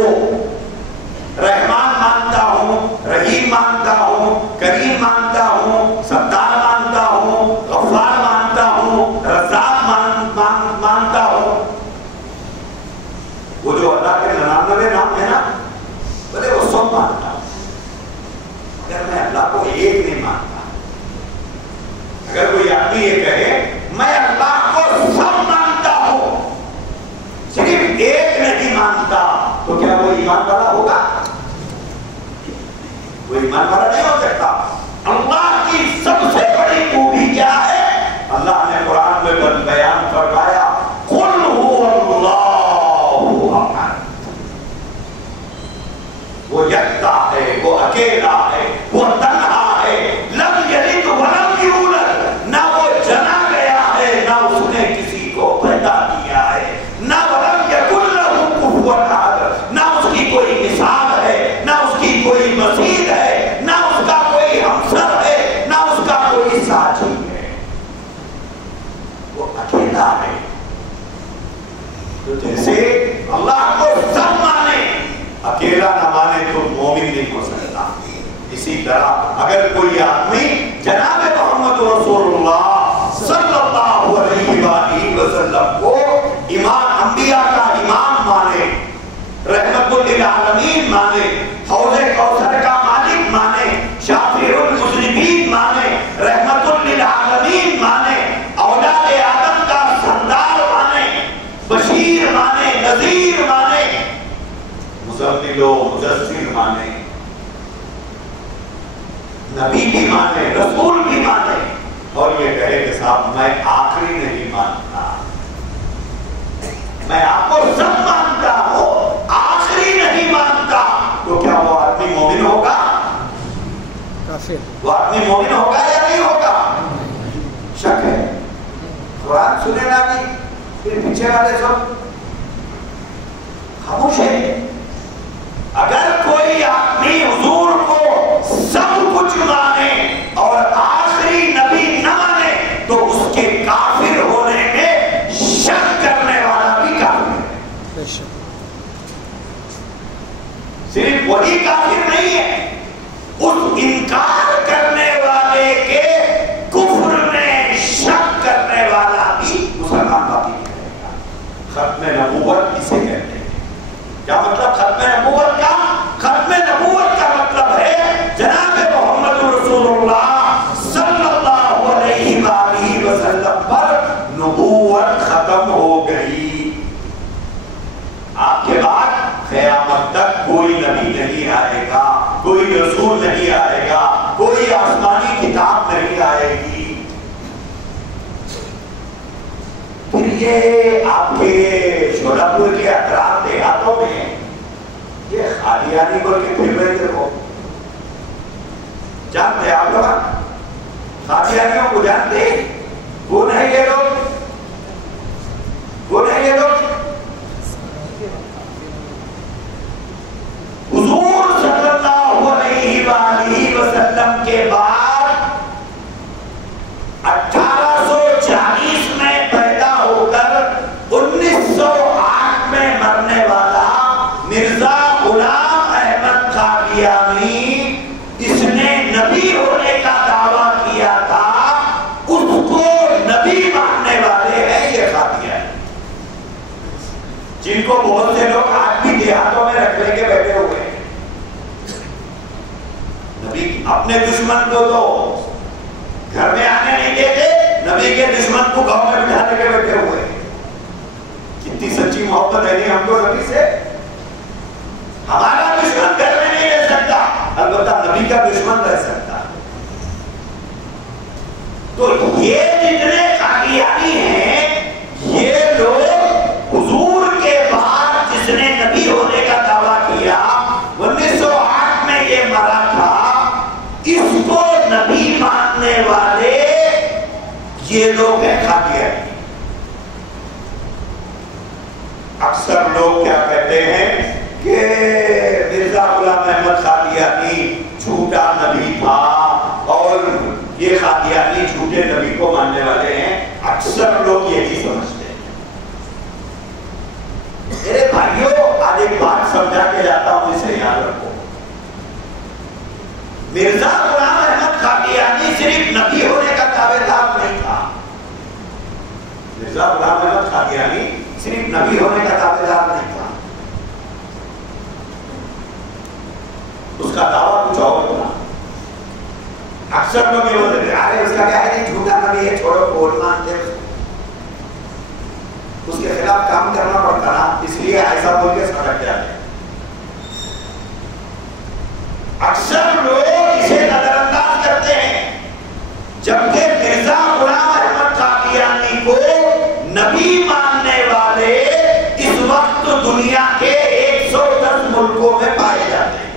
رحمان مانتا ہوں، رحیم مانتا ہوں، کریم مانتا ہوں، ستار مانتا ہوں، غفار مانتا ہوں، رزاق مانتا ہوں، وہ جو اللہ کے 99 نام ہے نا، بولے وہ سب مانتا ہوں، اگر میں اللہ کو ایک نہیں مانتا، اگر کوئی آدمی یہ کہے میں اللہ کو سب مانتا ہوں صرف ایک نہیں مانتا، تو کیا وہ ایمان والا ہوگا؟ وہ ایمان والا نہیں ہو سکتا۔ اللہ کی سب سے بڑی خوبی کیا ہے؟ اللہ نے قرآن میں بیان فرمایا قل هو اللہ احد، وہ یکتا ہے، وہ اکیلا ہے، وہ تنہا ہے، لم یلد ولم یولد، نہ وہ جنا گیا ہے نہ اس نے کسی کو پیدا کیا ہے، نہ ولم یکن لہ کفوا احد، نہ اس کی کوئی مثال ہے، نہ اس کی کوئی مثیل ہے، نہ اس کا کوئی ہمسر ہے، نہ اس کا کوئی ساتھی ہے، وہ اکیلا ہے۔ تو جیسے اللہ کو سب مانے، اکیلا نہ مانے تو مومن نہیں ہو سکتا۔ اسی طرح اگر کوئی آدمی جناب محمد رسول اللہ صلی اللہ علیہ وآلہ وسلم کو امام انبیاء کا امام مانے، رحمت للعالمین مانے، حوض کوثر کا مالک مانے، شافع المذنبین مانے، رحمت للعالمین مانے، اولاد آدم کا سردار مانے، بشیر مانے، نذیر مانے، مزمل و مدثر مانے، نبی بھی مانے، رسول بھی مانے، اور یہ کہے کہ صاحب میں آخری نہیں مانتا، میں آپ کو سب مانتا ہوں، آخری نہیں مانتا، تو کیا وہ آدمی مومن ہوگا؟ وہ آدمی مومن ہوگا یا نہیں ہوگا؟ شک ہے۔ قرآن سنے نا جی، پھر پیچھے والے سب خاموش ہے۔ اگر کوئی آدمی حضور کو سب کچھ مانے اور آخری نبی نہ مانے تو اس کے کافر ہونے میں شک کرنے والا بھی کافر ہے۔ صرف وہی کافر نہیں ہے، اس انکار کرنے والے کے کفر میں شک کرنے والا بھی مسلمان باقی نہیں رہے گا۔ ختم نبوت کسے کہتے ہیں؟ کیا مطلب ختم نبوت کا؟ ختم نبوت کا مطلب ہے جناب محمد رسول اللہ صلی اللہ علیہ وآلہ وسلم پر نبوت ختم ہو گئی، آپ کے بعد قیامت تک کوئی نبی نہیں آئے گا، کوئی رسول نہیں آئے گا، کوئی آسمانی کتاب نہیں آئے گی۔ پھر یہ آپ کے شولہپور کے اطراف دیہاتوں میں یہ قادیانی بول کے پھر رہے تھے، وہ جانتے ہیں آپ لوگ قادیانیوں کو جانتے ہیں؟ کون ہے یہ لوگ؟ کون ہے یہ لوگ؟ حضور صلی اللہ علیہ وآلہ وسلم کے بعد 1840 میں پیدا ہو کر 1908 میں مرنے والا مرزا غلام احمد قادیانی، اس نے نبی ہونے کا دعویٰ کیا تھا، اس کو نبی ماننے والے ہیں یہ قادیانی، جن کو بہت سے لوگ آج بھی دیہاتوں میں رکھ لے کے بیٹھے ہوئے ہیں۔ نبی اپنے دشمن کو تو گھر میں آنے نہیں دیتے، نبی کے دشمن کو گاؤں میں بٹھا کے بیٹھے ہوئے ہیں۔ کتنی سچی محبت ہے نہیں ہم کو نبی سے۔ ہمارا دشمن گھر میں نہیں رہ سکتا، البتہ نبی کا دشمن رہ سکتا۔ تو یہ جتنے قادیانی ہیں، یہ لوگ حضور کے بعد جس نے نبی ہونے کا دعویٰ کیا 1908 میں یہ مرا تھا، اس کو نبی ماننے والے یہ لوگ ہیں قادیانی۔ اکثر لوگ کیا کہتے ہیں کہ مرزا غلام احمد قادیانی جھوٹا نبی تھا اور یہ قادیانی جھوٹے نبی کو ماننے والے ہیں، اکثر لوگ یہی سمجھتے ہیں۔ میرے بھائیوں، آج ایک بات سمجھا کے جاتا ہوں، اسے یاد رکھو۔ مرزا غلام احمد قادیانی صرف نبی ہونے کا دعوے دار نہیں تھا، مرزا غلام احمد قادیانی صرف نبی ہونے کا دعوے دار نہیں تھا، اس کا دعویٰ کچھ اور تھا۔ اکثر لوگ یہ بولتے ہیں ارے اس کا کیا ہے، جھوٹا نبی ہے، چھوڑو، بول مانتے ہیں، اس کے خلاف کام کرنا پڑتا نا، اس لیے ایسا بول کے سڑک جاتے ہیں۔ اکثر لوگ اسے نظر انداز کرتے ہیں، جبکہ مرزا غلام احمد قادیانی کو نبی ماننے والے اس وقت دنیا کے 110 ملکوں میں پائے جاتے ہیں۔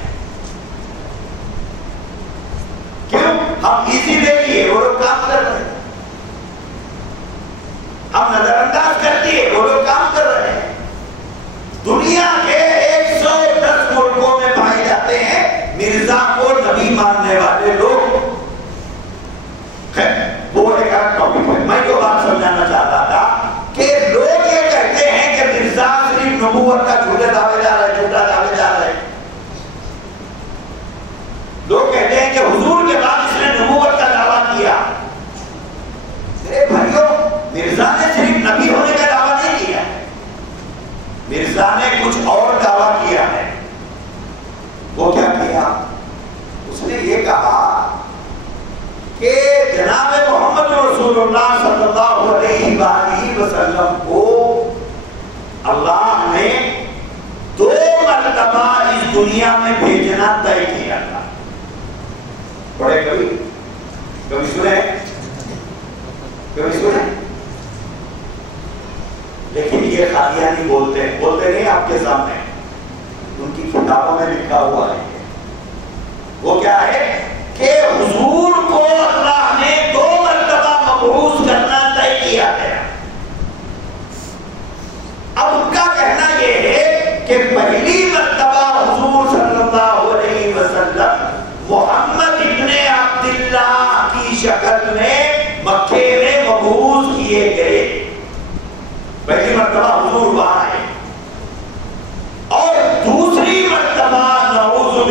کیوں؟ ہم ایزی لے لیے، وہ لوگ کام کر رہے ہیں، ہم نظر انداز کرتے ہیں، وہ لوگ کام کر رہے ہیں۔ دنیا کے 110 ملکوں میں پائے جاتے ہیں مرزا کو نبی ماننے والے لوگ۔ وہ ایک الگ ٹاپک ہے، میں جو بات سمجھانا چاہتا تھا کہ لوگ یہ کہتے ہیں کہ مرزا صرف نبوت کا جھوٹے دعوے دار ہے، جھوٹا دعوے دار ہے۔ لوگ کہتے ہیں کہ حضور کے بعد اس نے نبوت کا دعویٰ کیا۔ میرے بھائیوں، مرزا نے صرف نبی ہونے کا دعویٰ نہیں کیا، مرزا نے کچھ اور دعویٰ کیا ہے۔ وہ کیا کیا؟ اس نے یہ کہا کہ جناب محمد رسول اللہ صلی اللہ علیہ وآلہ وسلم کو اللہ نے 2 مرتبہ اس دنیا میں بھیجنا طے کیا تھا۔ بڑے کبھی سنے؟ لیکن یہ قادیانی بولتے نہیں آپ کے سامنے، ان کی کتابوں میں لکھا ہوا ہے۔ وہ کیا ہے کہ حضور کو اللہ نے 2 مرتبہ مبعوث کرنا طے کیا ہے۔ اب ان کا کہنا یہ ہے کہ پہلی مرتبہ حضور صلی اللہ علیہ وسلم محمد ابن عبداللہ کی شکل میں مکے میں مبعوث کیے گئے، پہلی مرتبہ حضور وہاں آئے، اور دوسری مرتبہ نعوذ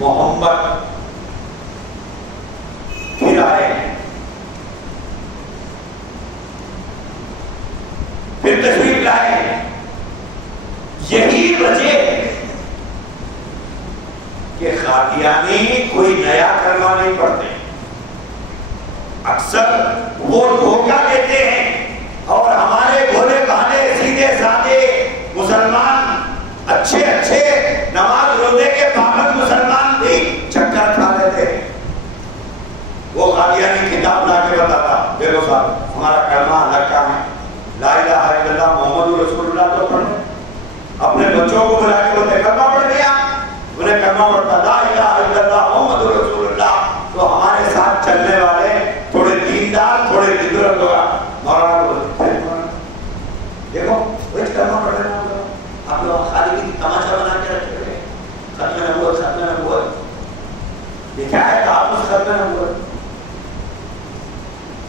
محمد پھر آئے، پھر تشریف لائے. یہی وجہ کہ قادیانی کوئی نیا کلمہ نہیں پڑھتے. اکثر وہ دھوکہ دیتے ہیں اور ہمارے بھولے بہانے سیدھے سادے مسلمان اچھے اچھے نماز روزے کے پابند مسلمان بھی چکر کھا لیتے ہیں. وہ قادیانی کتاب لا کے بتاتا، دیکھو صاحب ہمارا کلمہ الگ کا ہے، لا الہ الا اللہ محمد رسول اللہ تو پڑھو. اپنے بچوں کو بلا کے بولتے کلمہ پڑھ لیا، انہیں کلمہ پڑھتا لا الہ الا اللہ محمد رسول اللہ. تو ہمارے ساتھ چلنے والے تھوڑے دیندار تھوڑے بزرگ ہوگا، مولانا کو بولتے دیکھو وہی کلمہ پڑھ رہے ہیں آپ لوگ، خالی کی تماشا بنا کے رکھے ہوئے ختم نبوت ختم نبوت. یہ کیا ہے تحفظ ختم نبوت؟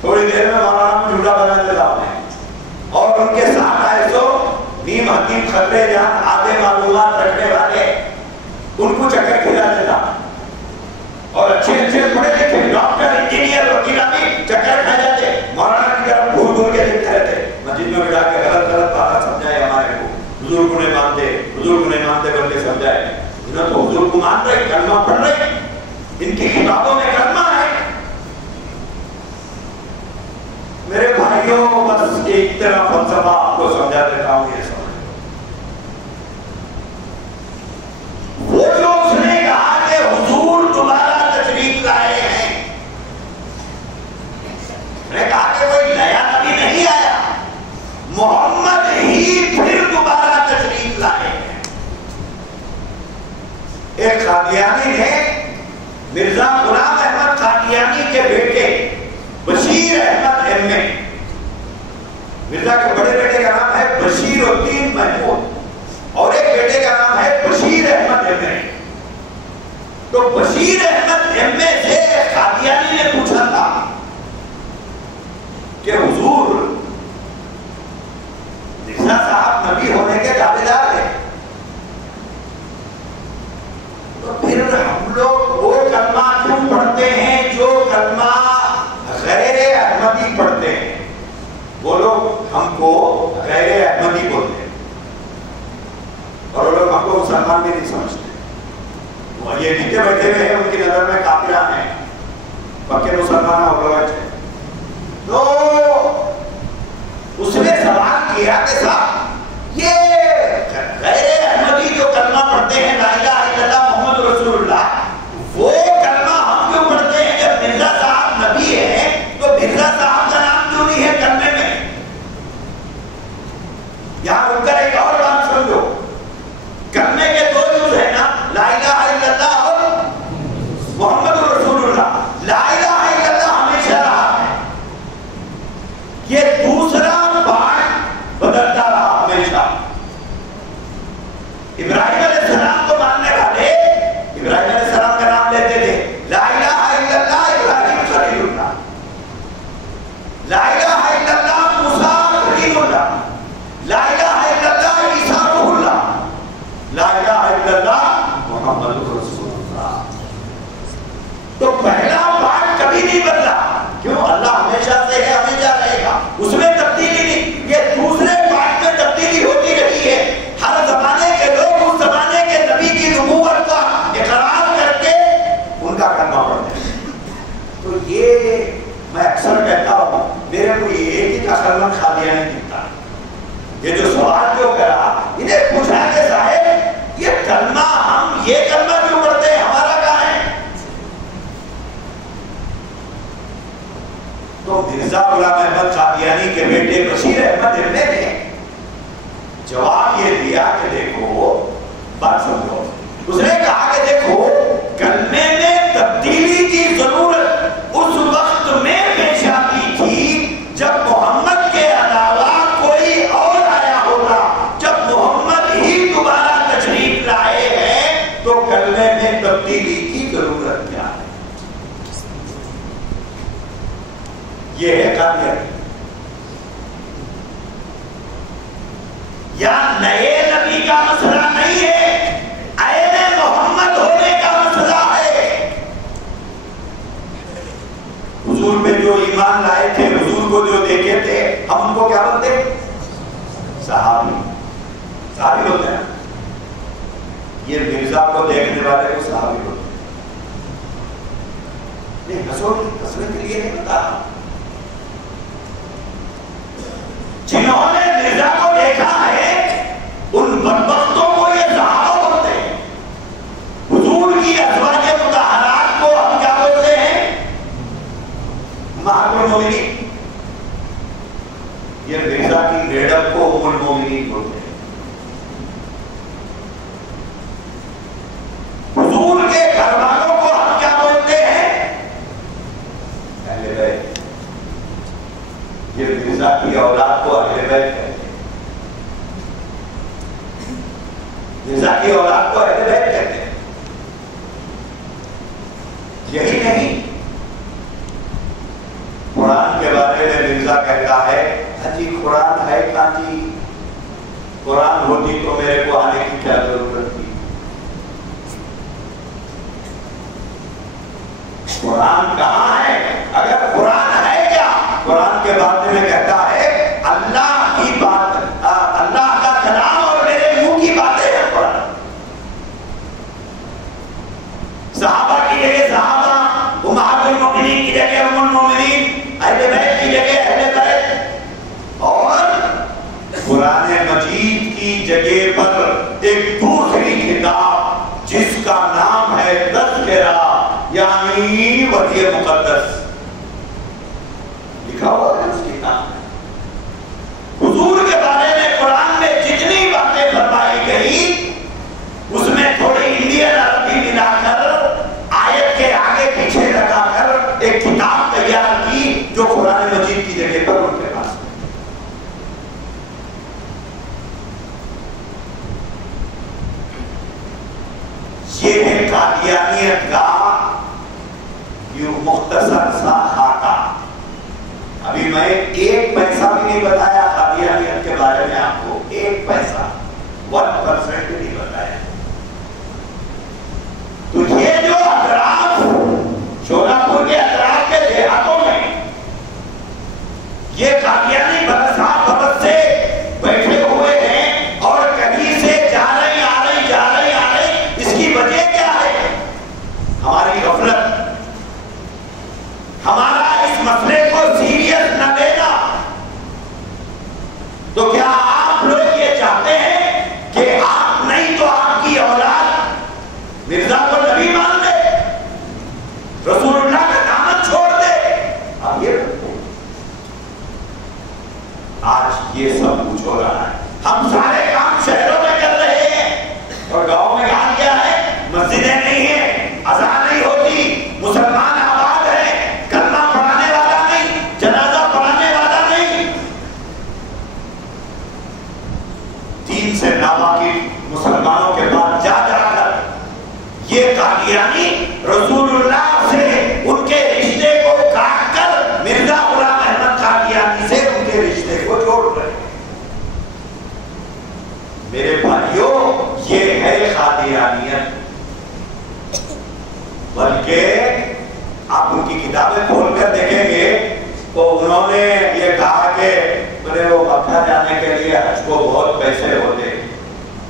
تھوڑی دیر میں مولانا کو جھوٹا بنا دیتا آپ نے، اور ان کے ساتھ آئے سو نیم حکیم خطرے جہاں آدھے معلومات رکھنے والے ان کو چکر کھلا دیتا، اور اچھے اچھے پڑھے لکھے ڈاکٹر انجینئر وکیل بھی چکر کھا جاتے. مولانا کی طرف گھور گھور کے دیکھتے رہتے، مسجد میں بٹھا کے غلط غلط باتیں سمجھائے ہمارے کو. بزرگ نہیں مانتے بلکہ سمجھائے. انہوں تو حضور کو مان رہے، کلمہ پڑھ رہے، ان کی کتابوں میں کلمہ ہے. میرے بھائیوں بس ایک طرح فلسفہ آپ کو سمجھا دیتا ہوں. یہ سمجھ وہ جو اس نے کہا کہ حضور دوبارہ تشریف لائے ہیں، نے کہا کہ کوئی نیا نبی نہیں آیا، محمد ہی پھر دوبارہ تشریف لائے ہیں. ایک قادیانی نے مرزا غلام احمد قادیانی کے بیٹے بشیر احمد ایم اے، مرزا کے بڑے بیٹے کا نام ہے بشیر الدین محمود اور ایک بیٹے کا نام ہے بشیر احمد ایم اے. تو بشیر احمد ایم اے سے قادیانی نے پوچھا تھا کہ حضور مرزا صاحب نبی ہونے کے دعویدار ہیں، تو پھر ہم لوگ وہ کلمہ کیوں پڑھتے ہیں جو کلمہ غیر احمدی پڑھتے ہیں؟ وہ لوگ ہم کو غیر احمدی بولتے ہیں اور وہ لوگ ہم کو مسلمان بھی نہیں سمجھتے. وہ یہ نیچے بیٹھے ہوئے ہیں، ان کی نظر میں کافرہ ہیں، پکے مسلمان اور لوگ ہیں. تو اس نے سوال کیا کہ صاحب یہ غیر احمدی جو کلمہ پڑھتے ہیں لا الہ الا اللہ محمد رسول اللہ، وہ کلمہ ہم کیوں پڑھتے ہیں؟ جب مرزا صاحب نبی ہے تو مرزا صاحب کا نام کیوں نہیں ہے کلمے میں؟ یہاں رک کر ایک اور بات سمجھو، کلمے کے دو جز ہیں نا، لا الہ الا اللہ اور محمد رسول اللہ. لا الہ الا اللہ ہمیشہ رہا ہے، یہ دوسرا پارٹ بدلتا رہا ہمیشہ. ابراہیم علیہ السلام کو ماننے والے ابراہیم علیہ السلام کا نام لیتے تھے، لا الہ الا اللہ ابراہیم خلیل اللہ، لا الہ الا اللہ موسیٰ کلیم اللہ، لا الہ الا اللہ عیسیٰ روح اللہ، لا الہ الا اللہ محمد رسول اللہ. تو پہلا پارٹ کبھی نہیں بدلا، کیوں؟ اللہ ہمیشہ سے ہے، ہمیشہ رہے گا، اس میں تبدیلی نہیں. یہ دوسرے پارٹ میں تبدیلی ہوتی رہی ہے. ہر زمانے کے لوگ اس زمانے کے نبی کی نبوت کا اقرار کر کے ان کا کلمہ پڑھتے ہیں. تو یہ میں اکثر کہتا ہوں، میرے کو یہ ایک ہی کا کلمہ قادیانی نہیں دکھتا. یہ جو سوال جو کرا، انہیں پوچھا کہ صاحب یہ کلمہ ہم یہ کلمہ کیوں پڑھتے ہیں، ہمارا کہاں ہے؟ تو مرزا غلام احمد قادیانی کے بیٹے بشیر احمد ایم اے نے جواب یہ دیا کہ دیکھو بات سمجھو. اس نے کہا کہ دیکھو کلمے میں تبدیلی کی ضرورت اس وقت میں پیش آتی تھی جب محمد کے علاوہ کوئی اور آیا ہوتا. جب محمد ہی دوبارہ تشریف لائے ہیں تو کلمے میں تبدیلی کی ضرورت کیا ہے؟ یہ ہے قادیانی. یا نئے نبی کا مسئلہ نہیں ہے، عین محمد ہونے کا مسئلہ صحابی ہوتے ہیں. یہ مرزا کو دیکھنے والے کو صحابی ہوتے ہیں. یہ ہنسنے کے لیے نہیں بتا. جنہوں نے مرزا کو دیکھا ہے ان بدبختوں کو یہ صحابہ بولتے ہیں. حضور کی ازواج مطہرات کو ہم کیا بولتے ہیں؟ امہات المومنین. یہ مرزا کی میڈم کو ام المومنین بولتے ہیں. حضور کے گھر والوں کو ہم کیا بولتے ہیں؟ اہل بیت. یہ مرزا کی اولاد کو اہل بیت کہتے ہیں. مرزا کی اولاد کو اہل بیت کہتے ہیں. یہی نہیں، قرآن کے بارے میں مرزا کہتا ہے جی قرآن ہے کہاں جی؟ قرآن ہوتی تو میرے کو آنے کی کیا ضرورت تھی؟ قرآن کہاں ہے؟ اگر قرآن ہے کیا؟ قرآن کے بارے میں کہتا ہے اللہ کی بات، اللہ کا کلام اور میرے منہ کی باتیں ہیں قرآن. صحابہ کی جگہ صحابہ، امہات المومنین کی جگہ ام المومنین، اہل بیت کی جگہ اہل بیت. اور قرآن مجید کی جگہ پر ایک دوسری کتاب جس کا نام ہے تذکرہ یعنی وحی مقدس لکھا ہوا ہے اس کتاب میں. حضور کے بارے میں قرآن میں جتنی باتیں فرمائی گئی اس میں تھوڑی انڈین عربی ملا کر آیت کے آگے پیچھے لگا کر ایک کتاب تیار کی جو قرآن مجید کی جگہ پر ان کے پاس ہے. یہ ہے قادیانیت کا یہ مختصر سا خاکہ. ابھی میں ایک پیسہ بھی نہیں بتایا قادیانیت کے بارے میں آپ کو. ایک پیسہ 1% بھی نہیں بتایا. تو یہ جو اطراف شولاپور کے اطراف کے دیہاتوں میں یہ قادیانی برسات برس سے بیٹھے ہوئے ہیں اور کہیں سے جا رہے آ رہے جا رہے آ رہے. اس کی وجہ کیا ہے؟ ہماری غفلت، ہمارا اس مسئلے کو سیریس نہ لینا. تو کیا آپ لوگ یہ چاہتے ہیں کہ آپ نہیں تو آپ کی اولاد مرزا کو نبی مان دے، رسول اللہ کا دامن چھوڑ دے؟ آپ یہ کرتے ہیں. آج یہ سب کچھ ہو رہا ہے. ہم سارے کام شہروں میں کر رہے ہیں اور گاؤں میں حال کیا ہے؟ مسجدیں نہیں ہیں، اذان نہیں ہوتی، مسلمان آباد ہے، کلمہ پڑھانے والا نہیں، جنازہ پڑھانے والا نہیں. 3 سے ناواقف مسلمانوں کے پاس جا جا کر یہ قادیانی رسول اللہ سے ان کے رشتے کو کاٹ کر مرزا غلام احمد قادیانی سے ان کے رشتے کو جوڑ رہے. میرے بھائیوں یہ ہے قادیانیت. بلکہ آپ ان کی کتابیں کھول کر دیکھیں گے تو انہوں نے یہ کہا کہ وہ مکہ جانے کے لیے حج کو بہت پیسے ہوتے.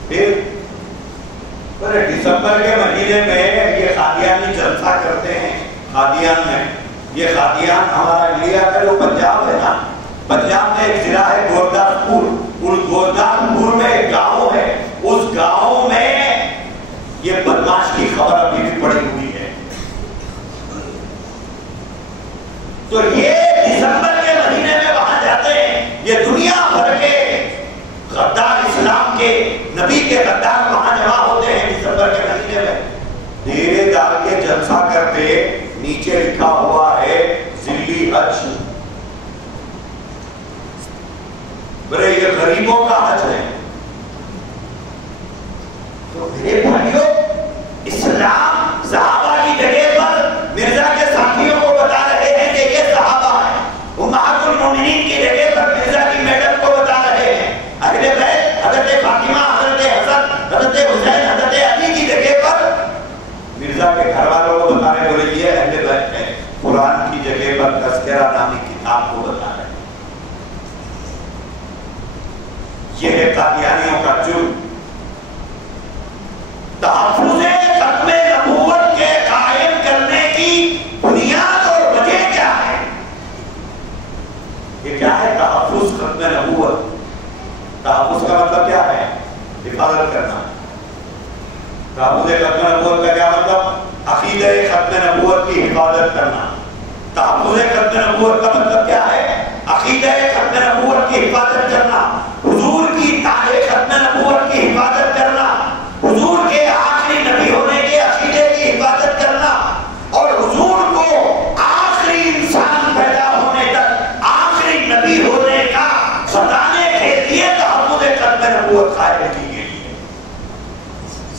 پھر دسمبر کے مہینے میں یہ قادیانی جلسہ کرتے ہیں قادیان میں. یہ قادیان ہمارا انڈیا کا جو پنجاب ہے نا، پنجاب میں ایک ضلع ہے گورداسپور. اس گورداسپور میں ایک گاؤں ہے، اس گاؤں میں یہ بدماش کی خبر ابھی بھی پڑی ہوئی ہے. تو یہ دسمبر کے مہینے میں وہاں جاتے ہیں. یہ دنیا بھر کے غدار اسلام کے نبی کے غدار وہاں جمع ہوتے ہیں دسمبر کے مہینے میں. دھیرے دار کے جلسہ کرتے، نیچے لکھا ہوا ہے ذلی حج. برے یہ غریبوں کا حج ہے. تو میرے بھائیوں اسلام صحابہ کی جگہ پر مرزا کے ساتھیوں کو بتا رہے ہیں کہ یہ صحابہ ہیں. امہات المومنین کی جگہ پر مرزا کی میڈم کو بتا رہے ہیں. اہل بیت حضرت فاطمہ، حضرت حسن، حضرت حسین، حضرت علی کی جگہ پر مرزا کے گھر والوں کو بتا رہے. بولے یہ اہل بیت ہے. قرآن کی جگہ پر تذکرہ نامی کتاب کو بتا رہے ہیں. یہ ہے قادیانیوں کا جرم. تحفظ ختم نبوت کے قائم کرنے کی بنیاد اور وجہ کیا ہے؟ یہ کیا ہے تحفظ ختم نبوت؟ تحفظ کا مطلب کیا ہے؟ حفاظت کرنا. تحفظ ختم نبوت کا کیا مطلب؟ عقیدہ ختم نبوت کی حفاظت کرنا. تحفظ ختم نبوت کا مطلب کیا ہے؟ عقیدہ ختم نبوت کی حفاظت کرنا، حضور کی تاریخ ختم نبوت کی حفاظت کرنا، حضور کے آخری نبی ہونے کے عقیدے کی حفاظت کرنا، اور حضور کو آخری انسان پیدا ہونے تک آخری نبی ہونے کا بتانے کے لیے تحفظ ختم نبوت قائم کی گئی ہے.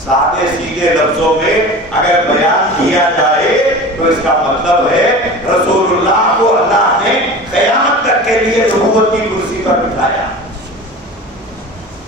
سادے سیدھے لفظوں میں اگر بیان کیا جائے تو اس کا مطلب ہے رسول اللہ کو اللہ نے قیامت تک کے لیے نبوت کی کرسی پر بٹھایا،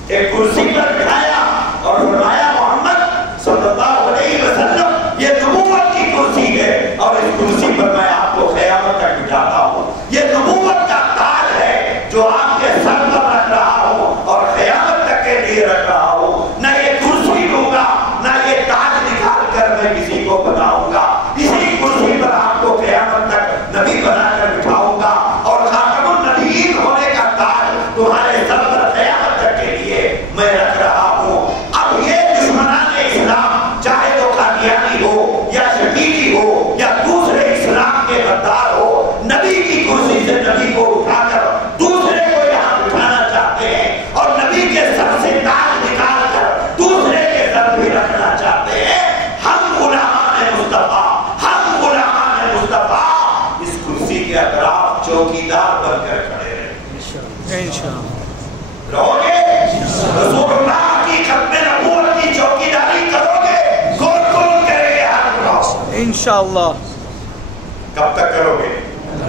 ایک کرسی پر بٹھایا اور فرمایا محمد صلی اللہ علیہ وسلم یہ نبوت کی کرسی ہے اور اس کرسی پر میں آپ کو قیامت تک بٹھاتا ہوں. یہ نبوت کا تاج ہے جو آپ کے سر پر رکھ رہا ہوں اور قیامت تک کے لیے رکھ رہا ہوں. نہ یہ کرسی لوں گا نہ یہ تاج نکال کر میں کسی کو بتاؤں گا. اسی کرسی پر آپ کو قیامت تک نبی بنا کر بٹھاؤں گا اور خاتم النبیین ہونے کا تاج تمہارے سر پر قیامت تک کے لیے میں رکھ رہا ہوں. اب یہ دشمنان اسلام چاہے تو قادیانی ہو یا شبیلی ہو یا دوسرے اسلام کے غدار ہو، نبی کی کرسی سے نبی کو اٹھا کر دوسرے کو یہاں بٹھانا چاہتے ہیں اور نبی کے سر سے تاج نکال کر دوسرے کے سر بھی رکھنا چاہتے ہیں. ہم غلامان مصطفیٰ، ہم غلامان مصطفیٰ اس کرسی کے اطراف چوکیدار بن کر کھڑے رہیں. انشاءاللہ رہو گے؟ رسول اللہ کی ختم نبوت کی چوکیداری کرو گے؟ کون کون کرے گے؟ ہاتھ اٹھاؤ. انشاءاللہ. کب تک کرو گے؟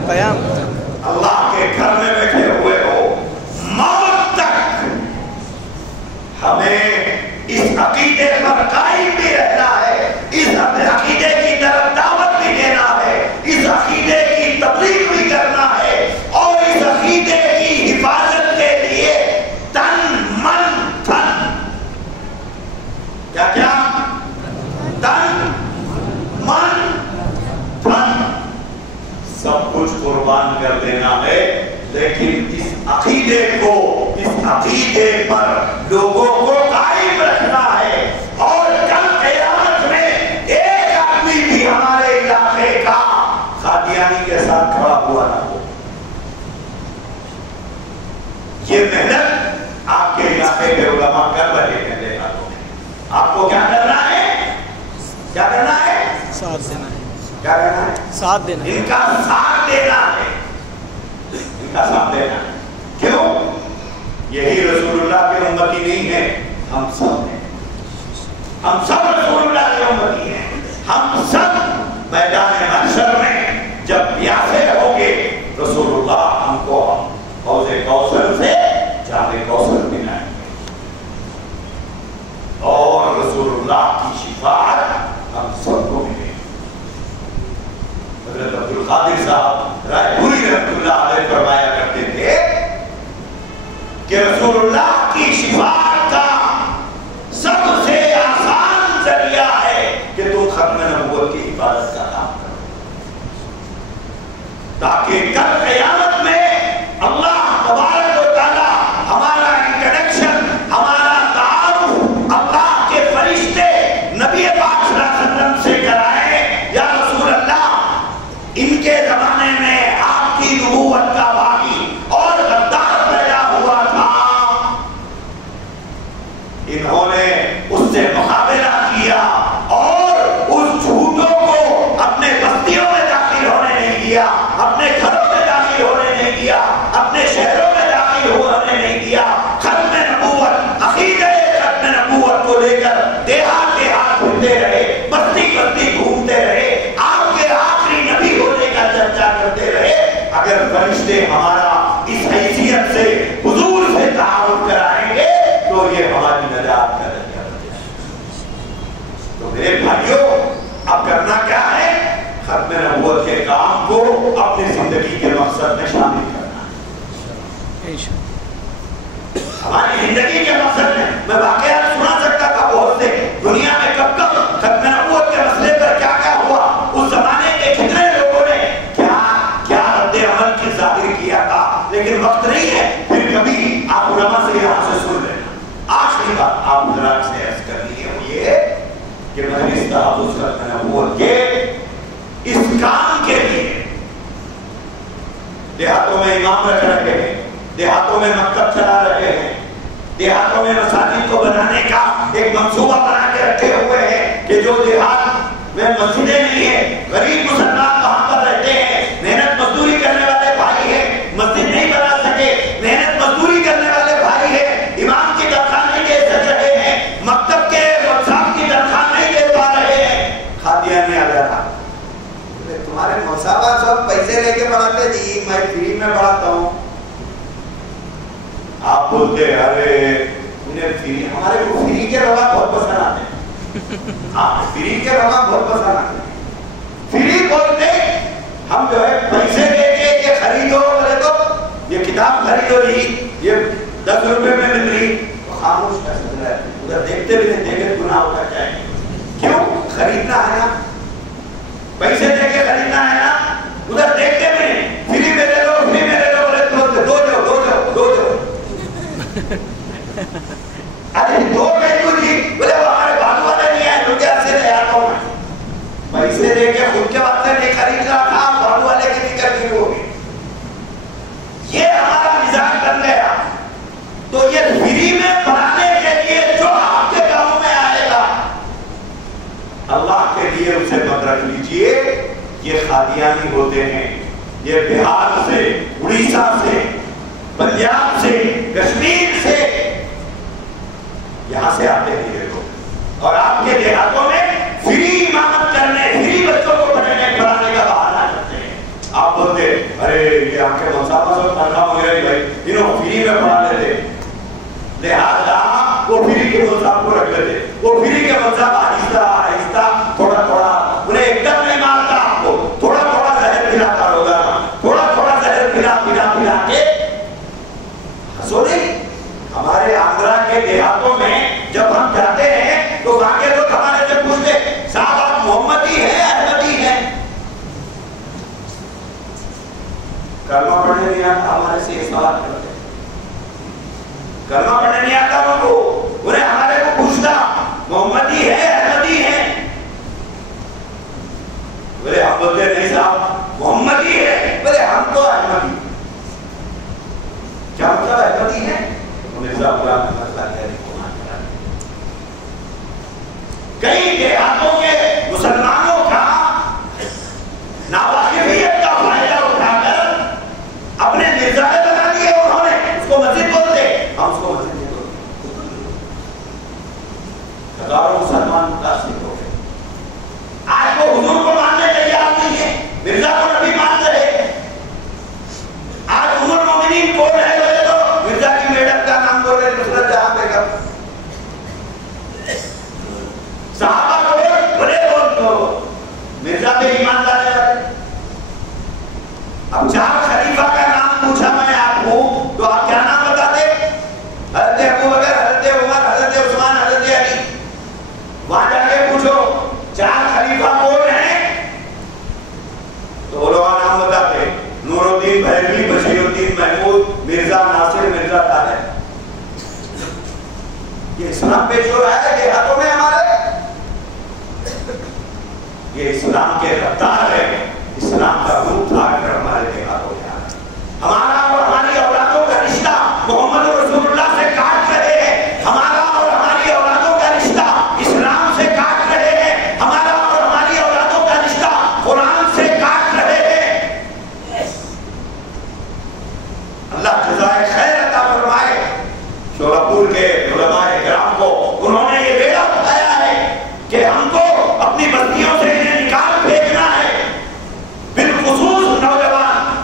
قیامت. اللہ کے گھر میں بیٹھے ہوئے ہو، موت تک ہمیں اس عقیدے پر قائم بھی رہنا ہے، اس عقیدے کی طرف دعوت بھی دینا ہے، اس عقیدے کی تبلیغ بھی کرنا ہے اور اس عقیدے کی حفاظت کے لیے تن من دھن، کیا کیا؟ تن من دھن سب کچھ قربان کر دینا ہے. لیکن اس عقیدے کو، اس عقیدے پر لوگوں کو قائم رکھنا ہے اور کل قیامت میں ایک آدمی بھی ہمارے علاقے کا قادیانی کے ساتھ کھڑا ہوا نہ ہو. یہ محنت آپ کے علاقے کے علماء کر رہے ہیں. آپ کو کیا کرنا ہے؟ کیا کرنا ہے؟ ساتھ دینا ہے. کیا کرنا ہے؟ ساتھ دینا. ان کا ساتھ دینا ہے، ان کا ساتھ دینا ہے. کیوں؟ یہی رسول اللہ کے امتی نہیں ہیں، ہم سب ہیں. ہم سب رسول اللہ کے امتی ہیں. ہم سب میدان محشر میں جب پیاسے ہوں گے رسول اللہ ہم کو حوض کوثر سے جام کوثر پلائیں گے اور رسول اللہ کی شفاعت ہم سب کو ملے. حضرت عبد القادر صاحب رائے پوری رحمۃ اللہ علیہ فرمایا کرتے تھے کہ رسول اللہ کی شفاعت کا سب سے آسان ذریعہ ہے کہ تم ختم نبوت کی حفاظت کا کام کرو تاکہ کل قیامت میں اللہ تبارک و تعالی ہمارا انٹروڈکشن، ہمارا تعارف اللہ کے فرشتے نبی پاک صلی اللہ علیہ وسلم سے کرائے. یا رسول اللہ، ان کے زمانے میں آپ کی نبوت کا باغی اور غدار پیدا ہوا تھا، انہوں نے اس سے مقابلہ کیا اور اس جھوٹوں کو اپنے بستیوں میں داخل ہونے نہیں دیا، اپنے گھروں میں داخل میں امام رکھ رہے ہیں، دیہاتوں میں مکتب چلا رہے ہیں، دیہاتوں میں مساجد کو بنانے کا ایک منصوبہ بنا کے رکھے ہوئے ہیں کہ جو دیہات میں مسجدیں نہیں ہیں، غریب مسلمان وہاں پر رہتے ہیں، محنت مزدوری کرنے والے بھائی ہیں، مسجد نہیں بنا سکے، محنت مزدوری کرنے والے بھائی ہیں، امام کی تنخواہ نہیں دے سک رہے ہیں، مکتب کے صاحب کی تنخواہ نہیں دے پا رہے ہیں، قادیانی آ جاتا تمہارے مصابہ سب پیسے لے کے پڑھاتے جی، میں فری میں پڑھاتا ہوں. آپ بولتے ارے انہیں فری، ہمارے کو فری کے روا بہت پسند آتے ہیں. ہاں فری کے روا بہت پسند آتے ہیں. فری بولتے ہم جو ہے پیسے دے کے یہ خریدو بولے تو یہ کتاب خریدو جی، یہ 10 روپے میں مل رہی، خاموش کر سکتا ہے، ادھر دیکھتے بھی نہیں، دیکھے گناہ ہوتا کیا ہے. کیوں؟ خریدنا ہے نا، پیسے دے کے خریدنا ہے نا، ادھر دیکھتے بھی نہیں. فری میں لے لو، فری میں لے لو بولے تو دو جو ارے دو کہیں جی بولے وہ ہمارے بازو والے نہیں آئے، کیونکہ ایسے لے آتا ہوں میں، پیسے دے کے خود کے واسطے نہیں خرید رہا تھا، بازو والے کی فکر کی ہوگی. یہ ہمارا مزاج بن گیا. تو یہ فری میں پڑھانے کے لیے جو آپ کے گاؤں میں آئے گا اللہ کے لیے اسے مت رکھ لیجئے. یہ قادیانی ہوتے ہیں، یہ بہار سے، اڑیسہ سے، پنجاب سے، کشمیر سے، یہاں سے آتے ہیں یہ لوگ، اور آپ کے دیہاتوں میں فری امامت کرنے، فری بچوں کو پڑھانے کا بہانہ کرتے ہیں. آپ بولتے ارے یہ آپ کے مصابہ سے تنخواہ ہو گئی بھائی، انہوں فری میں پڑھا لیتے، لہٰذا وہ فری کے مصاب کو رکھ لیتے. وہ فری کے مصاب آہستہ آہستہ تھوڑا تھوڑا انہیں ایک دم نہیں مارتا، آپ کو تھوڑا تھوڑا زہر پلاتا ہوگا، تھوڑا تھوڑا زہر پلا کے. سو نہیں ہمارے آندھرا کے دیہاتوں میں جب ہم جاتے ہیں تو وہاں کے لوگ ہمارے سے پوچھتے صاحب آپ محمدی ہیں احمدی ہیں؟ کلمہ پڑھنے نہیں آتا، ہمارے سے یہ سوال کرتے کلمہ پڑھنے نہیں آتا ان کو، انہیں ہمارے کو پوچھتا محمدی ہے احمدی ہیں؟ بولے ہم بولتے نہیں صاحب محمدی ہے. بولے ہم تو احمدی. کیا مطلب احمدی ہے؟ کئی دیہاتوں کے مسلمانوں کا ناواقفیت کا فائدہ اٹھا کر اپنے مرزائے بنا لیے انہوں نے. اس کو مسجد بولتے، ہم اس کو مسجد نہیں بولتے. ہزاروں مسلمان متاثر ہو گئے. آج وہ حضور کو ماننے تیار نہیں ہے، مرزا کو نبی مان رہے. آج ام المومنین کون ہے بولے تو مرزا کی میڈم کا نام بول رہے نصرت جہاں بیگم. صحابہ کو بڑے بول تو مرزا پہ ایمان لانے والے. اب 4 خلیفہ کا نام پوچھا میں آپ کو تو آپ کیا نام بتاتے؟ حضرت ابوبکر، حضرت عمر، حضرت عثمان، حضرت علی. وہاں جا کے پوچھو 4 خلیفہ کون ہیں تو وہ لوگ نام بتاتے نور الدین بھیروی، بشیر الدین محمود، مرزا ناصر، مرزا طاہر. یہ اسلام پیش ہو رہا ہے دیہاتوں میں ہمارے. یہ اسلام کے رفتار ہے، اسلام کا روپ تھا کر ہمارے دیہاتوں میں. ہمارا اور ہماری اولادوں کا رشتہ محمد رسول اللہ سے کاٹ رہے ہیں. ہمارا اور ہماری اولادوں کا رشتہ اسلام سے کاٹ رہے ہیں. ہمارا اور ہماری اولادوں کا رشتہ قرآن سے کاٹ رہے ہیں. اللہ جزائے خیر عطا فرمائے شورپور کے علماء کرام کو. انہوں نے یہ بیڑا اٹھایا ہے کہ ہم کو اپنی بستیوں سے انہیں نکال پھینکنا ہے. بالخصوص نوجوان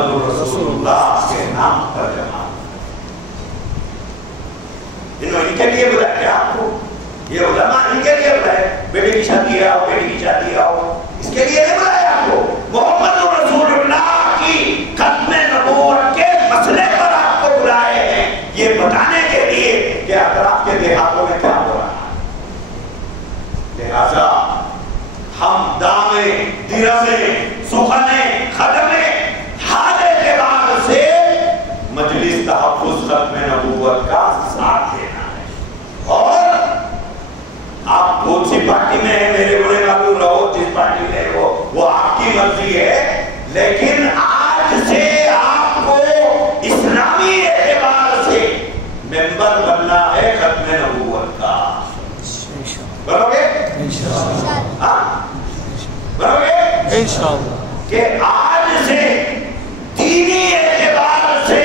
محمد رسول اللہ کے نام پر جمع. ان کے لیے بلایا کیا آپ کو؟ یہ علماء ان کے لیے بلائے بیٹے کی شادی آؤ، بیٹی کی شادی آؤ، اس کے لیے نہیں بلایا آپ کو. محمد رسول اللہ کی ختم نبوت کے مسئلے پر آپ کو بلائے ہیں، یہ بتانے کے لیے کہ اطراف کے دیہاتوں میں کیا ہو رہا ہے. لہذا ہم دامے درمے سخنے ختمے ہر اعتبار سے مجلس تحفظ ختم نبوت کا ساتھ دینا ہے. اور آپ کون سی پارٹی میں ہیں میرے بڑے معلوم رہو، جس پارٹی میں وہ آپ کی مرضی ہے، لیکن آج سے آپ کو اسلامی اعتبار سے ممبر بننا ہے ختم نبوت کا. بنو گے؟ بنو گے؟ انشاءاللہ. کہ آج سے دینی اعتبار سے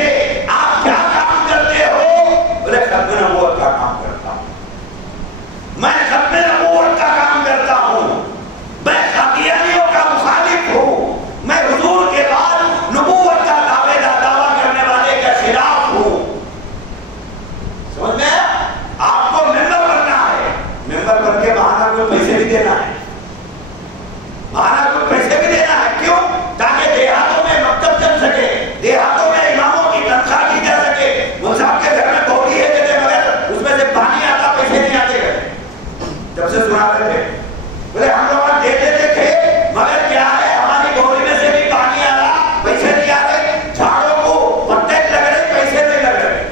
آپ کیا کام کرتے ہو؟ بولے ختم نبوت کا کام کرتا ہوں، میں ختم نبوت کا کام کرتا ہوں، میں قادیانیوں کا مخالف ہوں، میں حضور کے بعد نبوت کا دعویٰ کرنے والے کے خلاف ہوں. سمجھ میں آپ کو ممبر بننا ہے. ممبر بن کے بہانہ کوئی پیسے بھی دینا ہے، بہانہ کوئی پیسے بھی دینا ہے. کیوں؟ تاکہ دیہاتوں میں مکتب چل سکے، دیہاتوں میں اماموں کی تنخواہ دی جا سکے. وہ صاحب کے گھر میں بوری ہے دیتے مگر اس میں سے پانی آتا، پیسے نہیں آتے گئے. جب سے سنا رہے تھے بولے ہم لوگ دیتے تھے مگر کیا ہے ہماری بوری میں سے بھی پانی آ رہا، پیسے نہیں آ رہے. جھاڑوں کو پتے لگ رہے، پیسے نہیں لگ رہے.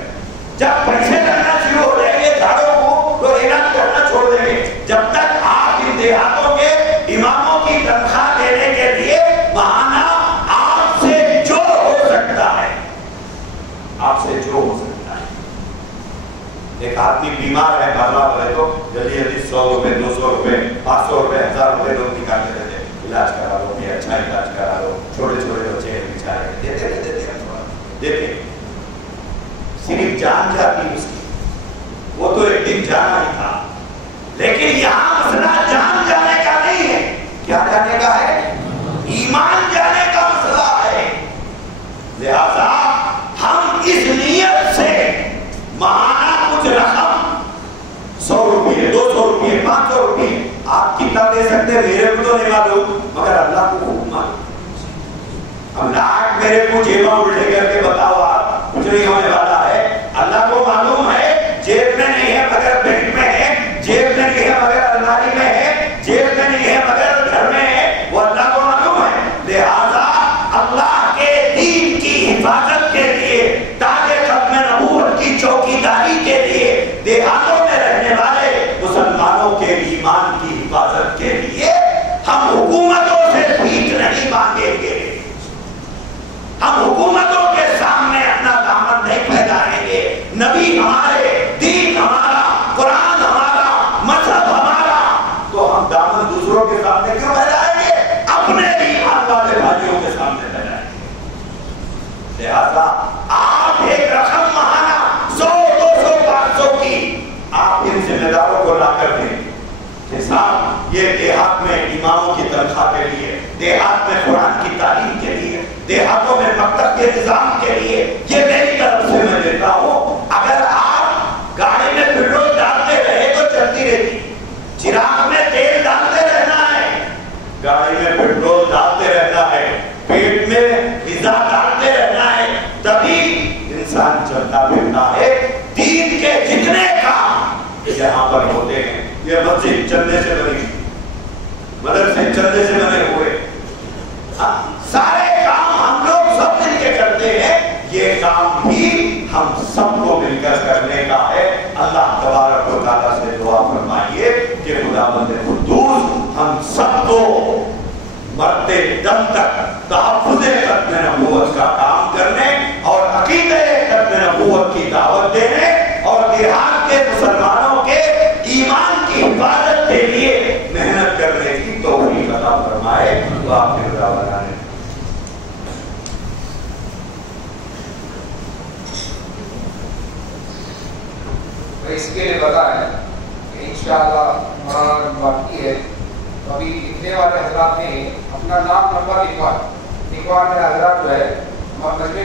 جب پیسے لگنا شروع ہو جائیں گے جھاڑوں کو تو اعلان کرنا چھوڑ دیں گے. جب تک آپ ان دیہاتوں کے اماموں کی تنخواہ دینے کے لیے بہانہ آپ سے جو ہو سکتا ہے، آپ سے جو ہو سکتا ہے. ایک آدمی بیمار ہے بھرنا پڑے تو جلدی جلدی 100 روپے 200 روپے 500 روپے 1000 روپے لوگ نکال کے دیتے. علاج کرا لو، یہ اچھا علاج کرا لو. چھوٹے چھوٹے بچے بیچارے دیتے صرف جان جاتی اس کی. وہ تو ایک دن جانا ہی تھا. لیکن یہاں مسئلہ جان جانے کا نہیں ہے. کیا جانے کا ہے؟ ایمان جانے کا مسئلہ ہے. لہذا ہم اس نیت سے ماہانہ کچھ رقم 100 روپیے 200 روپیے 500 روپیے آپ کتنا دے سکتے ہیں میرے کو تو نہیں معلوم، مگر اللہ کو خوب معلوم. اب لاکھ میرے کو جیباں الٹے کر کے بتاؤ آپ، کچھ نہیں ہونے والا ہے. اللہ کو معلوم ہے جیب میں نہیں ہے مگر بینک میں ہے، جیب میں نہیں ہے مگر الماری میں ہے، جیب میں نہیں ہے مگر گھر میں ہے. وہ اللہ کو معلوم ہے. لہذا اللہ کے دین کی حفاظت کے لیے، تاکہ ختم نبوت کی چوکیداری کے لیے، دیہاتوں میں رہنے والے مسلمانوں کے ایمان کی حفاظت کے لیے ہم حکومتوں سے بھیک نہیں مانگیں گے. ہم حکومتوں کے سامنے اپنا دامن نہیں پھیلائیں گے. نبی ہمارے، دین ہمارا، قرآن ہمارا، مذہب ہمارا، تو ہم دامن دوسروں کے سامنے کیوں پھیلائیں گے؟ اپنے ایمان والے بھائیوں کے سامنے پھیلائیں گے. لہذا آپ ایک رقم ماہانہ 100 200 500 کی آپ ان ذمہ داروں کو لا کر دیں کہ صاحب یہ دیہات میں اماموں کی تنخواہ کے لیے، دیہات میں قرآن کی تعلیم کے لیے، دیہاتوں میں مکتب کے نظام کے لیے یہ میری طرف سے میں دیتا ہوں. اگر آپ گاڑی میں پیٹرول ڈالتے رہے تو چلتی رہتی، چراغ میں تیل ڈالتے رہنا ہے، گاڑی میں پیٹرول ڈالتے رہنا ہے، پیٹ میں غذا ڈالتے رہنا ہے، تبھی انسان چلتا پھرتا ہے. دین کے جتنے کام یہاں پر ہوتے ہیں، یہ مسجد چندے سے بنی، مدرسے چندے سے بنے ہوئے، سارے کام ہم لوگ سب مل کے کرتے ہیں. یہ کام بھی ہم سب کو مل کر کرنے کا ہے. اللہ تبارک و تعالیٰ سے دعا فرمائیے کہ خداوند قدوس ہم سب کو مرتے دم تک تحفظ ختم نبوت کا کام کرنے اور عقیدہ ختم نبوت کی دعوت دینے اور دیہات کے مسلمانوں کے ایمان کی حفاظت کے لیے محنت کرنے کی توفیق عطا فرمائے. وآخر دعوانا اس کے لیے بتائیں کہ انشاءاللہ ہمارا باقی ہے. ابھی لکھنے والے حضرات نے اپنا نام نمبر لکھوانے حضرات جو ہے بجنے